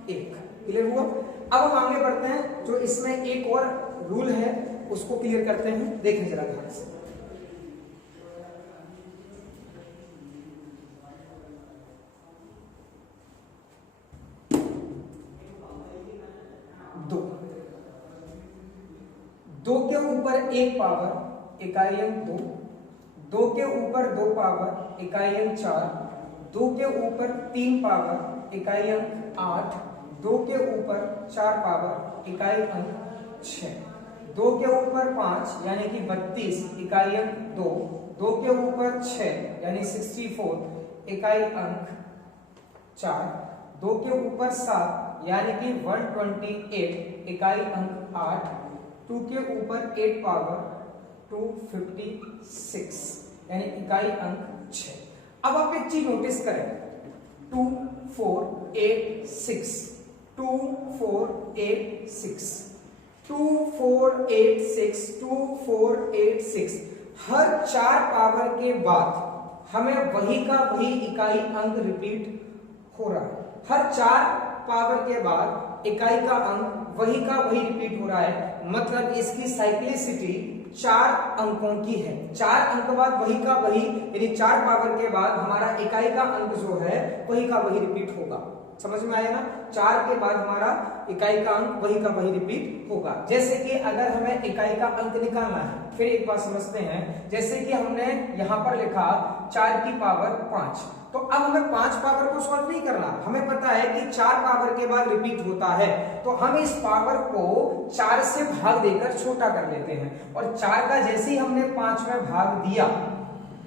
1। क्लियर हुआ? अब हम आगे बढ़ते हैं, जो इसमें एक और रूल है उसको क्लियर करते हैं। देखें जरा ध्यान से। दो के ऊपर 1 पावर, इकाई अंक 2, 2 के ऊपर 2 पावर, इकाई अंक 4, 2 के ऊपर 3 पावर, इकाई अंक 8, 2 के ऊपर 4 पावर, इकाई अंक 6, 2 के ऊपर 5 यानी कि 32, इकाई अंक 2, 2 के ऊपर 6 यानी 64, इकाई अंक 4, 2 के ऊपर 7 यानी कि 128, इकाई अंक 8, 2 के ऊपर 8 पावर 256 यानी इकाई अंक 6। अब आप एक चीज नोटिस करें, 2 4 8 6, 2 4 8 6, 2 4 8 6, 2 4 8 6, हर 4 पावर के बाद हमें वही का वही इकाई अंक रिपीट हो रहा है। हर 4 पावर के बाद इकाई का अंक वही का वही रिपीट हो रहा है, मतलब इसकी साइक्लिसिटी 4 अंकों की है। 4 अंक बाद वही का वही, यानी 4 पावर के बाद हमारा इकाई का अंक जो है वही का वही रिपीट होगा। समझ में आया ना? 4 के बाद हमारा इकाई का अंक वही का वही रिपीट होगा। जैसे कि अगर हमें इकाई का अंक निकालना है, फिर एक बात समझते हैं। जैसे कि हमने यहां पर लिखा 4 की पावर 5, तो अब हमें 5 पावर को सॉल्व नहीं करना, हमें पता है कि 4 पावर के बाद रिपीट होता है, तो हम इस पावर को 4 से भाग देकर छोटा कर लेते हैं। और 4 का जैसे ही हमने 5 में भाग दिया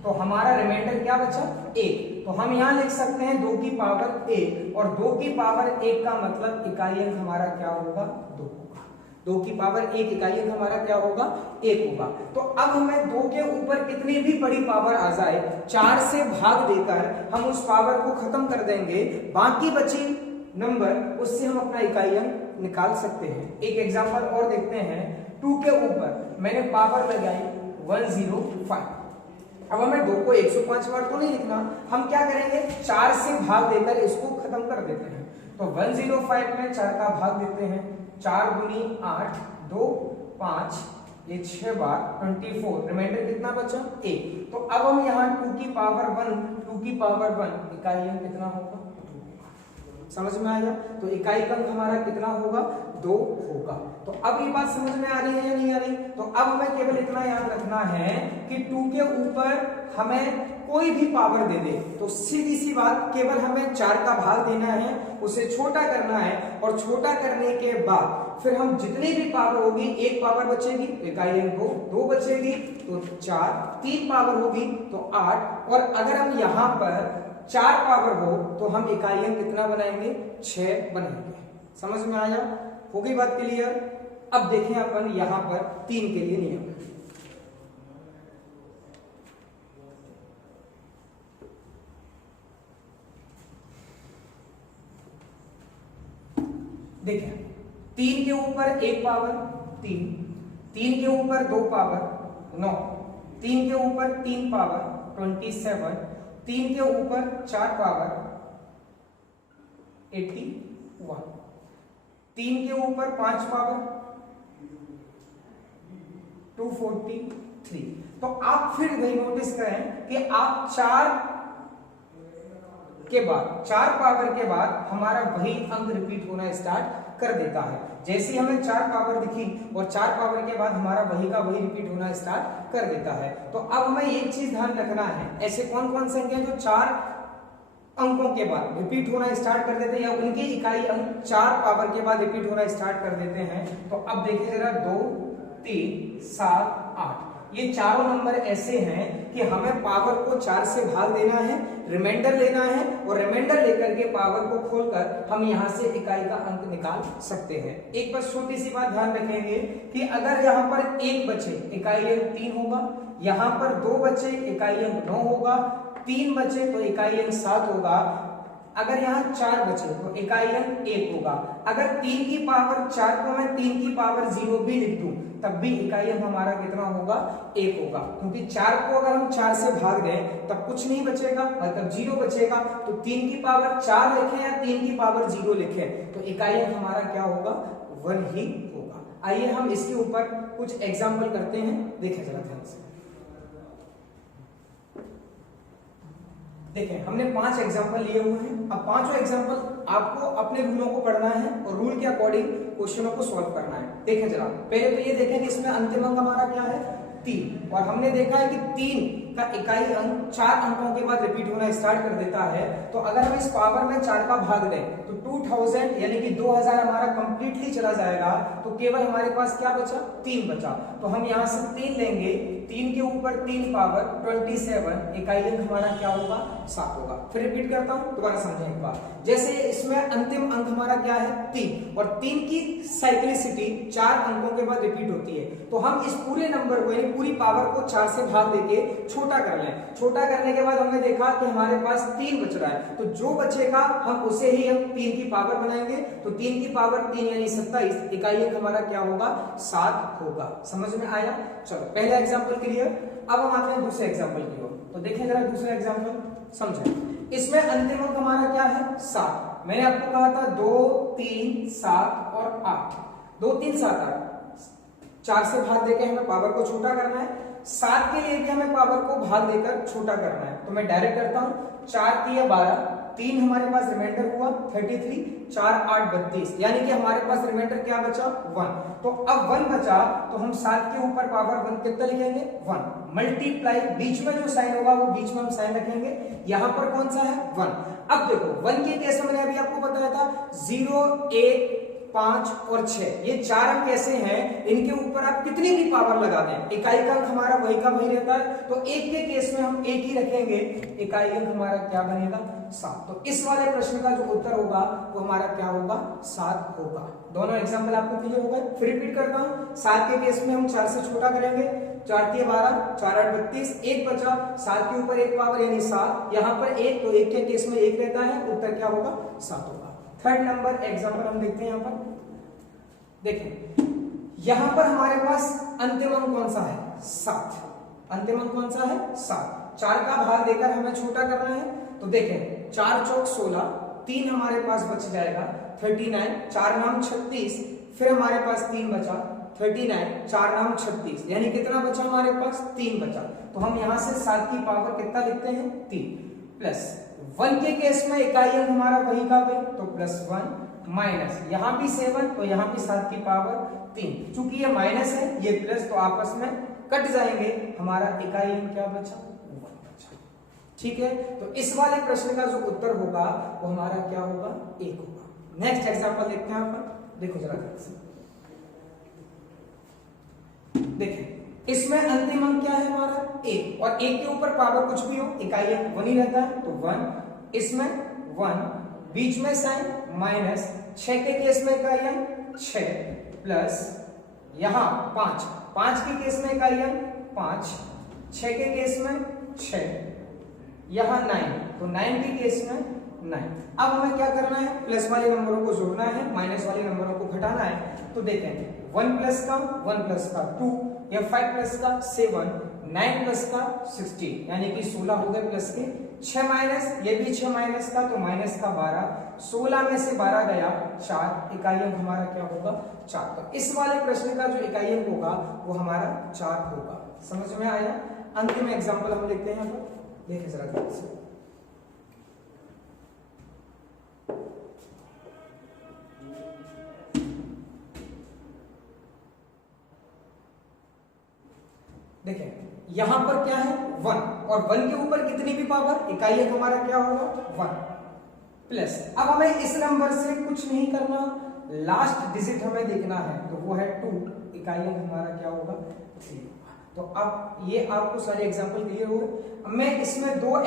तो हमारा रिमाइंडर क्या बचा? 1। तो हम यहां लिख सकते हैं 2 की पावर 1, और 2 की पावर 1 का मतलब इकाई अंक हमारा क्या होगा? 2 होगा। 2 की पावर 1 इकाई अंक हमारा क्या होगा? 1 होगा। तो अब हमें 2 के ऊपर कितनी भी बड़ी पावर आ जाए, 4 से भाग देकर हम उस पावर को खत्म कर देंगे, बाकी बची नंबर उससे हम अपना इकाई अंक निकाल सकते हैं। एक एग्जांपल और देखते हैं। 2 के ऊपर मैंने पावर लगाई 105। अब हमें 2 को 105 बार तो नहीं लिखना, हम क्या करेंगे? 4 से भाग देकर इसको खत्म कर देते हैं। तो 105 में 4 का भाग देते हैं, 4 दूनी 8, 2 5, ये 6 बार 24, रिमाइंडर कितना बचा? 1। तो अब हम यहाँ 2 की पावर 1 इकाई अंक कितना होगा? 2। समझ में आया? तो इकाई अंक हमारा कितना होगा? 2 होगा। तो अब ये बात समझ में आ रही है या नहीं आ रही? तो अब हमें केवल इतना याद रखना है कि 2 के ऊपर हमें कोई भी पावर दे दे तो सीधी सी बात, केवल हमें 4 का भाग देना है, उसे छोटा करना है, और छोटा करने के बाद फिर हम जितनी भी पावर होगी, 1 पावर बचेगी इकाई अंक 2 बचेगी तो 4, 3 पावर होगी तो 8, और अगर हम यहाँ पर 4 पावर हो तो हम इकाई अंक कितना बनाएंगे, 6 बनाएंगे। समझ में आया, हो गई बात क्लियर। अब देखें अपन यहां पर 3 के लिए नियम। देखें 3 के ऊपर 1 पावर 3, 3 के ऊपर 2 पावर 9, 3 के ऊपर 3 पावर 27, 3 के ऊपर 4 पावर 81, 3 के ऊपर 5 पावर 243। तो आप फिर वही नोटिस करें कि आप 4 के बाद 4 पावर के बाद हमारा वही अंक रिपीट होना स्टार्ट कर देता है। जैसे ही हमें 4 पावर दिखी और 4 पावर के बाद हमारा वही का वही रिपीट होना स्टार्ट कर देता है। तो अब हमें एक चीज ध्यान रखना है, ऐसे कौन कौन से अंक हैं जो 4 अंकों के बाद रिपीट होना स्टार्ट कर देते हैं या उनके इकाई अंक 4 पावर के बाद रिपीट होना स्टार्ट कर देते हैं। तो अब देखिए जरा 2, 3, 7, 8 ये चारों नंबर ऐसे हैं कि हमें पावर को 4 से भाग देना है, रिमाइंडर लेना है और रिमाइंडर लेकर के पावर को खोलकर हम यहां से इकाई का अंक निकाल सकते हैं। एक बस छोटी सी बात ध्यान रखेंगे कि अगर यहां पर 1 बचे इकाई अंक 3 होगा, यहां पर 2 बचे इकाई अंक 9 होगा, 3 बचे तो इकाई अंक 7 होगा, अगर यहाँ 4 बचे तो इकाई अंक 1 होगा। अगर 3 की पावर 4 को मैं 3 की पावर 0 भी लिख दूं तब भी इकाई अंक हमारा कितना होगा, 1 होगा, क्योंकि 4 को अगर हम 4 से भाग दें तब कुछ नहीं बचेगा, मतलब 0 बचेगा। तो 3 की पावर 4 लिखें या 3 की पावर 0 लिखें तो इकाई अंक हमारा क्या होगा, 1 ही होगा। आइए हम इसके ऊपर कुछ एग्जाम्पल करते हैं, देखें जरा ध्यान से। देखें हमने 5 एग्जाम्पल लिए हुए हैं। अब पांचों एग्जाम्पल आपको अपने रूलों को पढ़ना है और रूल के अकॉर्डिंग क्वेश्चनों को सॉल्व करना है। देखें जरा, पहले तो ये देखें कि इसमें अंतिम अंक हमारा क्या है, 3, और हमने देखा है कि 3 का इकाई अंक 4 अंकों के बाद रिपीट होना स्टार्ट कर देता है। तो अगर हम इस पावर में 4 का भाग दें तो 2000 यानी कि 2000 हमारा कंप्लीटली चला जाएगा। तो केवल हमारे पास क्या बचा, 3 बचा। तो हम यहां से 3 लेंगे, 3 के ऊपर 3 पावर 27, इकाई अंक हमारा क्या होगा, 7 होगा। फिर रिपीट करता हूं, दोबारा समझें एक बार। जैसे इसमें अंतिम अंक हमारा क्या है, 3, और 3 की साइक्लिसिटी 4 अंकों के बाद रिपीट होती है। तो हम इस पूरे नंबर को यानी पूरी पावर को 4 से भाग देके छोटा कर लें। छोटा करने के बाद हमने देखा कि हमारे पास 3 बच रहा है, तो जो बचेगा हम उसे ही हम 3 की पावर बनाएंगे। तो 3 की पावर 3 यानी 27, इकाई अंक हमारा क्या होगा, 7 होगा। समझ में आया। चलो पहला एग्जाम्पल क्लियर। अब हम आते हैं दूसरे एग्जाम्पल की ओर। तो देखें जरा दूसरा एग्जाम्पल, समझें। इसमें अंतिम अंक हमारा क्या है, 7। मैंने आपको कहा था 2, 3, 7 और 8। 2, 3, 7, 8 4 से भाग देके हमें पावर को छोटा करना है। 7 के लिए भी हमें पावर को भाग देकर छोटा करना है। तो मैं डायरेक्ट करता हूं, 4 3 12, 3 हमारे पास रिमाइंडर हुआ 33, 4 8 32, यानी कि हमारे पास रिमाइंडर क्या बचा, 1। तो अब 1 बचा तो हम 7 के ऊपर पावर 1 कितना लिखेंगे, 1 मल्टीप्लाई, बीच में जो साइन होगा वो बीच में हम साइन रखेंगे। यहां पर कौन सा है, 1। अब देखो 1 के केस में मैंने अभी आपको बताया था 0 1 5 और 6, ये 4 अंक ऐसे हैं, इनके ऊपर आप कितनी भी पावर लगा दें इकाई का अंक हमारा वही का वही रहता है। तो 1 के केस में हम 1 ही रखेंगे, इकाई अंक हमारा क्या बनेगा, 7। तो इस वाले प्रश्न का जो उत्तर होगा वो हमारा क्या होगा, 7 होगा। दोनों एग्जाम्पल आपको क्लियर हो गए। फिर रिपीट करता हूं, 7 के केस में हम 4 से छोटा करेंगे, 4 3 12, 4 8 32, 1 बचा, 7 के ऊपर 1 पावर यानी 7, यहां पर 1, तो 1 के केस में 1 रहता है, उत्तर क्या होगा, 7 होगा। थर्ड नंबर एग्जाम्पल हम देखते हैं। यहां पर देखें, यहां पर हमारे पास अंतिम अंक कौन सा है, 7। अंतिम अंक कौन सा है, 7। 4 का भाग देकर हमें छोटा करना है। तो देखें 4 चौक 16, 3 हमारे पास बच जाएगा 39, 4 नाम 36, फिर हमारे पास 3 बचा 39, 4 नाम 36, यानी कितना बचा हमारे पास, 3 बचा। तो हम यहां से 7 की पावर कितना लिखते हैं, 3, प्लस 1 के केस में इकाई अंक हमारा वही का वही, तो +1, माइनस यहां भी 7, तो यहां भी 7 की पावर 3, चूंकि ये माइनस है ये प्लस, तो आपस में कट जाएंगे, हमारा इकाई अंक क्या बचा, 1 बचा। ठीक है, तो इस वाले प्रश्न का जो उत्तर होगा वो हमारा क्या होगा, 1 होगा। नेक्स्ट एग्जांपल देखते हैं आप, देखो जरा ध्यान से। देखें इसमें अंतिम अंक क्या है हमारा, 1, और 1 के ऊपर पावर कुछ भी हो इकाई अंक 1 ही रहता है। तो 1 इसमें 1, बीच में साइन माइनस, 6 के केस में इकाई अंक 6 प्लस यहां 5, 5 के केस में इकाई अंक 5, 6 के केस में 6, यहां 9, तो 9 के केस में 9। अब हमें क्या करना है, प्लस वाले नंबरों को जोड़ना है, माइनस वाले नंबरों को घटाना है। तो देखें 1 प्लस का 2, या 5 प्लस का 7, 9 प्लस का 16, यानी कि 16 हो गए प्लस के, 6 माइनस, ये भी 6 माइनस का, तो माइनस का 12, 16 में से 12 गया 4, इकाई अंक हमारा क्या होगा 4। तो इस वाले प्रश्न का जो इकाई अंक होगा वो हमारा 4 होगा। समझ में आया? अंतिम एग्जाम्पल हम देखते हैं, यहाँ पर देखें जरा ध्यान से। देखें यहां पर क्या है 1, और 1 के ऊपर कितनी भी पावर, इकाई अंक हमारा क्या होगा 1 प्लस। अब हमें इस नंबर से कुछ नहीं करना, लास्ट डिजिट हमें देखना है, तो वो है 2, इकाई अंक हमारा क्या होगा 3। तो अब ये आपको सारे एग्जांपल क्लियर हो गए। अब मैं इसमें 3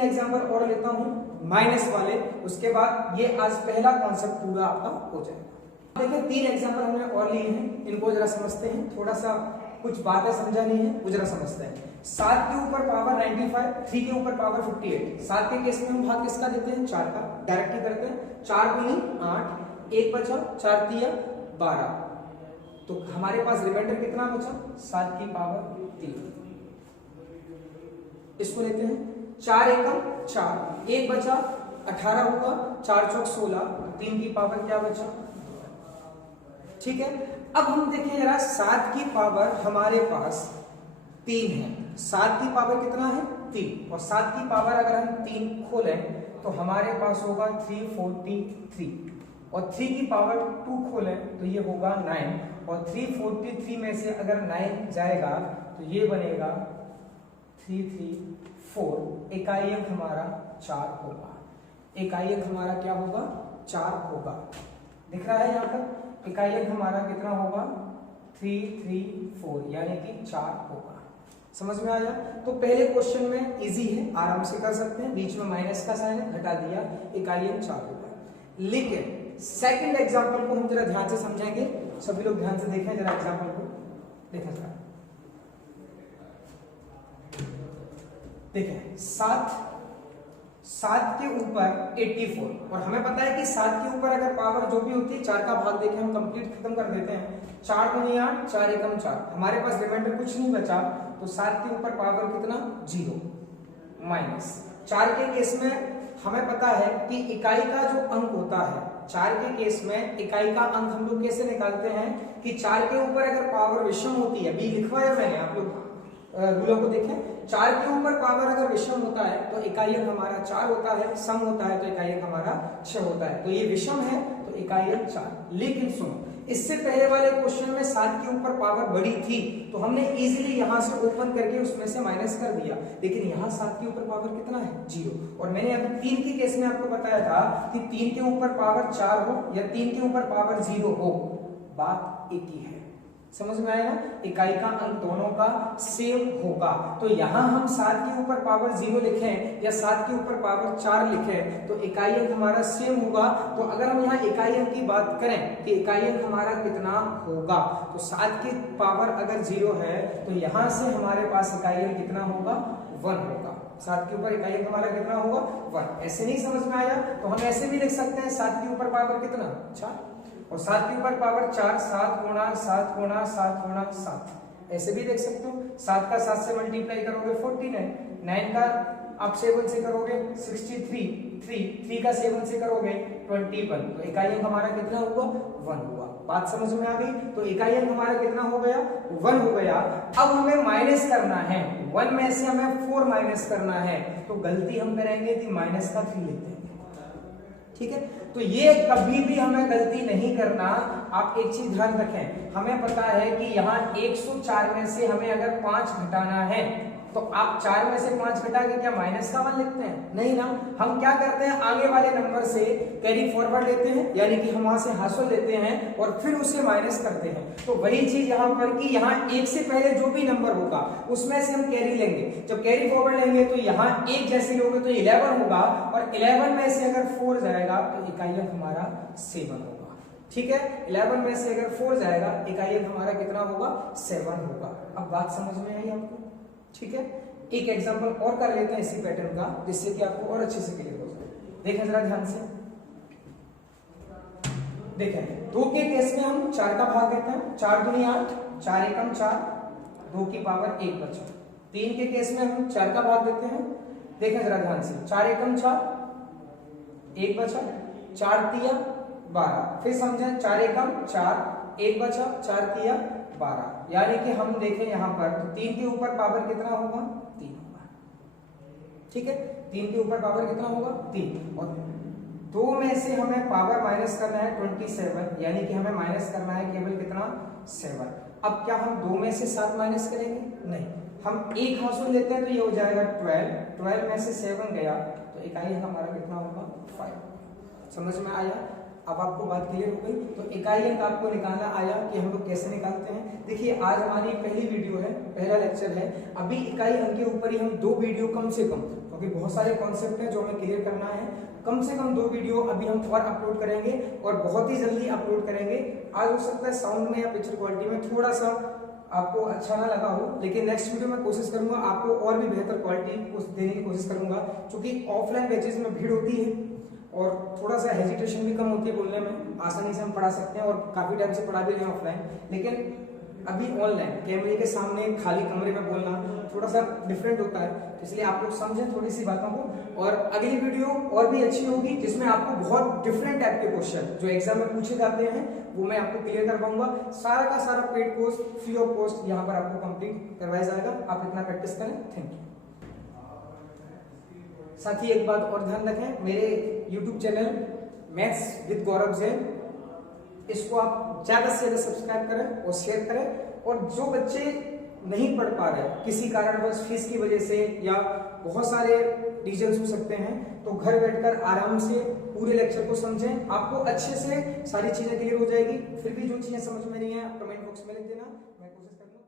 एग्जांपल और लेता हूं माइनस वाले, उसके बाद ये आज पहला कॉन्सेप्ट पूरा आपका हो जाएगा। देखिए 3 एग्जांपल हमने और लिए हैं, इनको जरा समझते हैं, थोड़ा सा कुछ बातें समझानी है, वो जरा समझते हैं। 7 के ऊपर पावर 95, 3 के ऊपर पावर 58। 7 के केस में हम भाग किसका देते हैं 4 का, डायरेक्ट ही करते हैं। 4 दूनी 8, 1 बचा, 4 तिया 12, तो हमारे पास रिमाइंडर कितना बचा 7 की पावर 3। इसको लेते हैं 4 एकम 4, 1 बचा 18 होगा, 4 चौक 16, 3 की पावर क्या बचा, ठीक है। अब हम देखें जरा 7 की पावर हमारे पास 3 है, 7 की पावर कितना है 3, और 7 की पावर अगर हम 3 खोलें तो हमारे पास होगा 343, और 3 की पावर 2 खोलें तो ये होगा 9, और 343 में से अगर 9 जाएगा तो ये बनेगा 334, इकाई अंक हमारा 4 होगा, इकाई अंक हमारा क्या होगा 4 होगा। दिख रहा है यहाँ पर इकाई अंक हमारा कितना होगा 334, यानी कि 4 होगा। समझ में आया? तो पहले क्वेश्चन में इजी है, आराम से कर सकते हैं, बीच में माइनस का साइन है, घटा दिया, इकाई अंक 4 होगा। लेकिन सेकंड एग्जांपल को हम जरा ध्यान से समझेंगे, सभी लोग ध्यान से देखें जरा एग्जांपल को, देखें जरा, देखें 7 के ऊपर 84, और हमें पता है कि 7 के ऊपर अगर पावर जो भी होती है 4 का भाग देके हम कंप्लीट खत्म कर देते हैं। 4 दूनी 8, 4 एकम 4, हमारे पास रिमाइंडर कुछ नहीं बचा, तो 7 के ऊपर पावर कितना 0 माइनस। 4 के केस में हमें पता है कि इकाई का जो अंक होता है, 4 के केस में इकाई का अंक हम लोग कैसे निकालते हैं कि 4 के ऊपर अगर पावर विषम होती है, बी लिखवाया मैंने, आप लोग रूलों को देखें, 4 के ऊपर पावर अगर विषम होता है तो इकाई अंक हमारा 4 होता है, सम होता है तो इकाई अंक हमारा 6 होता है, तो ये विषम है तो इकाई अंक 4। लेकिन सुनो, इससे पहले वाले क्वेश्चन में 7 के ऊपर पावर बड़ी थी तो हमने इजीली यहां से ओपन करके उसमें से माइनस कर दिया, लेकिन यहां 7 के ऊपर पावर कितना है 0, और मैंने अभी 3 के केस में आपको बताया था कि 3 के ऊपर पावर 4 हो या 3 के ऊपर पावर 0 हो, बात एक ही है। समझ में आया? इकाई का अंक दोनों का सेम होगा, तो यहां हम 7 के ऊपर पावर 0 लिखें या 7 के ऊपर पावर 4 लिखें तो इकाई अंक हमारा सेम होगा। तो अगर हम यहाँ इकाई अंक की बात करें कि इकाई अंक हमारा कितना होगा, तो 7 की पावर अगर 0 है तो यहां से हमारे पास इकाई अंक कितना होगा 1 होगा। 7 के ऊपर इकाई अंक हमारा कितना होगा 1। ऐसे नहीं समझ में आया तो हम ऐसे भी लिख सकते हैं 7 के ऊपर पावर कितना 4, और 7 के ऊपर पावर 4, 7 गुणा 7 गुणा 7 गुणा 7, ऐसे भी देख सकते हो। 7 का 7 से मल्टीप्लाई करोगे 49, 9 का आप 7 से करोगे 63, 3 का 7 से करोगे 21, तो इकाई अंक हमारा कितना हुआ 1 हुआ। बात समझ में आ गई? तो इकाई अंक हमारा कितना हो गया 1 हो गया। अब हमें माइनस करना है, 1 में से हमें 4 माइनस करना है, तो गलती हम करेंगे कि माइनस का 3 लेते हैं, ठीक है। तो ये कभी भी हमें गलती नहीं करना। आप एक चीज ध्यान रखें, हमें पता है कि यहाँ 104 में से हमें अगर 5 घटाना है तो आप 4 में से 5 घटा के क्या माइनस का 1 लिखते हैं? नहीं ना, हम क्या करते हैं, आगे वाले नंबर से कैरी फॉरवर्ड लेते हैं, यानी कि हम वहां से हासिल लेते हैं और फिर उसे माइनस करते हैं। तो वही चीज यहाँ पर कि यहाँ 1 से पहले जो भी नंबर होगा उसमें से हम कैरी लेंगे। जब कैरी फॉरवर्ड लेंगे तो यहाँ 1 जैसे लोगे तो 11 होगा, और 11 में से अगर 4 जाएगा तो इकाई अंक हमारा 7 होगा। ठीक है, 11 में से अगर 4 जाएगा इकाई अंक हमारा कितना होगा? 7 होगा। अब बात समझ में आई आपको? ठीक है, एक एग्जांपल और कर लेते हैं इसी पैटर्न का, जिससे कि आपको और अच्छे से क्लियर हो जाए। देखें जरा ध्यान से, देखें 2 के केस में हम 4 का भाग देते हैं, 4 दूनी 8, 4 एकम 4, 2 की पावर 1 बचा। 3 के केस में हम 4 का भाग देते हैं, देखें जरा ध्यान से, 4 एकम 4, 1 बचा, 4 तिया 12, फिर समझें 4 एकम 4, 1 बचा, 4 तिया 12, यानी कि हम देखें यहां पर तो 3 के ऊपर पावर कितना होगा? 3 होगा। ठीक है, 3 के ऊपर पावर कितना होगा? 3, और 2 में से हमें पावर माइनस करना है 27, यानी कि हमें माइनस करना है केवल कितना? 7। अब क्या हम 2 में से 7 माइनस करेंगे? नहीं, हम 1 हासिल लेते हैं तो ये हो जाएगा 12, 12 में से 7 गया तो इकाई हमारा कितना होगा? 5। समझ में आया? अब आपको बात क्लियर हो गई। तो इकाई अंक आपको निकालना आया कि हम लोग कैसे निकालते हैं। देखिए आज हमारी पहली वीडियो है, पहला लेक्चर है। अभी इकाई अंक के ऊपर ही हम 2 वीडियो कम से कम, क्योंकि बहुत सारे कॉन्सेप्ट हैं जो हमें क्लियर करना है, कम से कम 2 वीडियो अभी हम और अपलोड करेंगे और बहुत ही जल्दी अपलोड करेंगे। आज हो सकता है साउंड में या पिक्चर क्वालिटी में थोड़ा सा आपको अच्छा ना लगा हो, लेकिन नेक्स्ट वीडियो में कोशिश करूंगा आपको और भी बेहतर क्वालिटी देने की कोशिश करूंगा, क्योंकि ऑफलाइन बैचेज में भीड़ होती है और थोड़ा सा हेजिटेशन भी कम होती है बोलने में, आसानी से हम पढ़ा सकते हैं और काफी टाइम से पढ़ा भी रहे हैं ऑफलाइन। लेकिन अभी ऑनलाइन कैमरे के सामने खाली कमरे में बोलना थोड़ा सा डिफरेंट होता है, तो इसलिए आप लोग समझें थोड़ी सी बातों को। और अगली वीडियो और भी अच्छी होगी जिसमें आपको बहुत डिफरेंट टाइप के क्वेश्चन जो एग्जाम में पूछे जाते हैं वो मैं आपको क्लियर कर पाऊंगा। सारा का सारा paid course free of cost यहाँ पर आपको कंप्लीट करवाया जाएगा। आप इतना प्रैक्टिस करें। Thank you. साथ ही एक बात और ध्यान रखें, मेरे YouTube चैनल मैथ्स विद गौरव जैन, इसको आप ज्यादा से ज्यादा सब्सक्राइब करें और शेयर करें। और जो बच्चे नहीं पढ़ पा रहे किसी कारणवश, फीस की वजह से या बहुत सारे रीजंस हो सकते हैं, तो घर बैठकर आराम से पूरे लेक्चर को समझें, आपको अच्छे से सारी चीजें क्लियर हो जाएगी। फिर भी जो चीजें समझ में नहीं है कमेंट बॉक्स में लिख देना, मैं कोशिश करूंगा।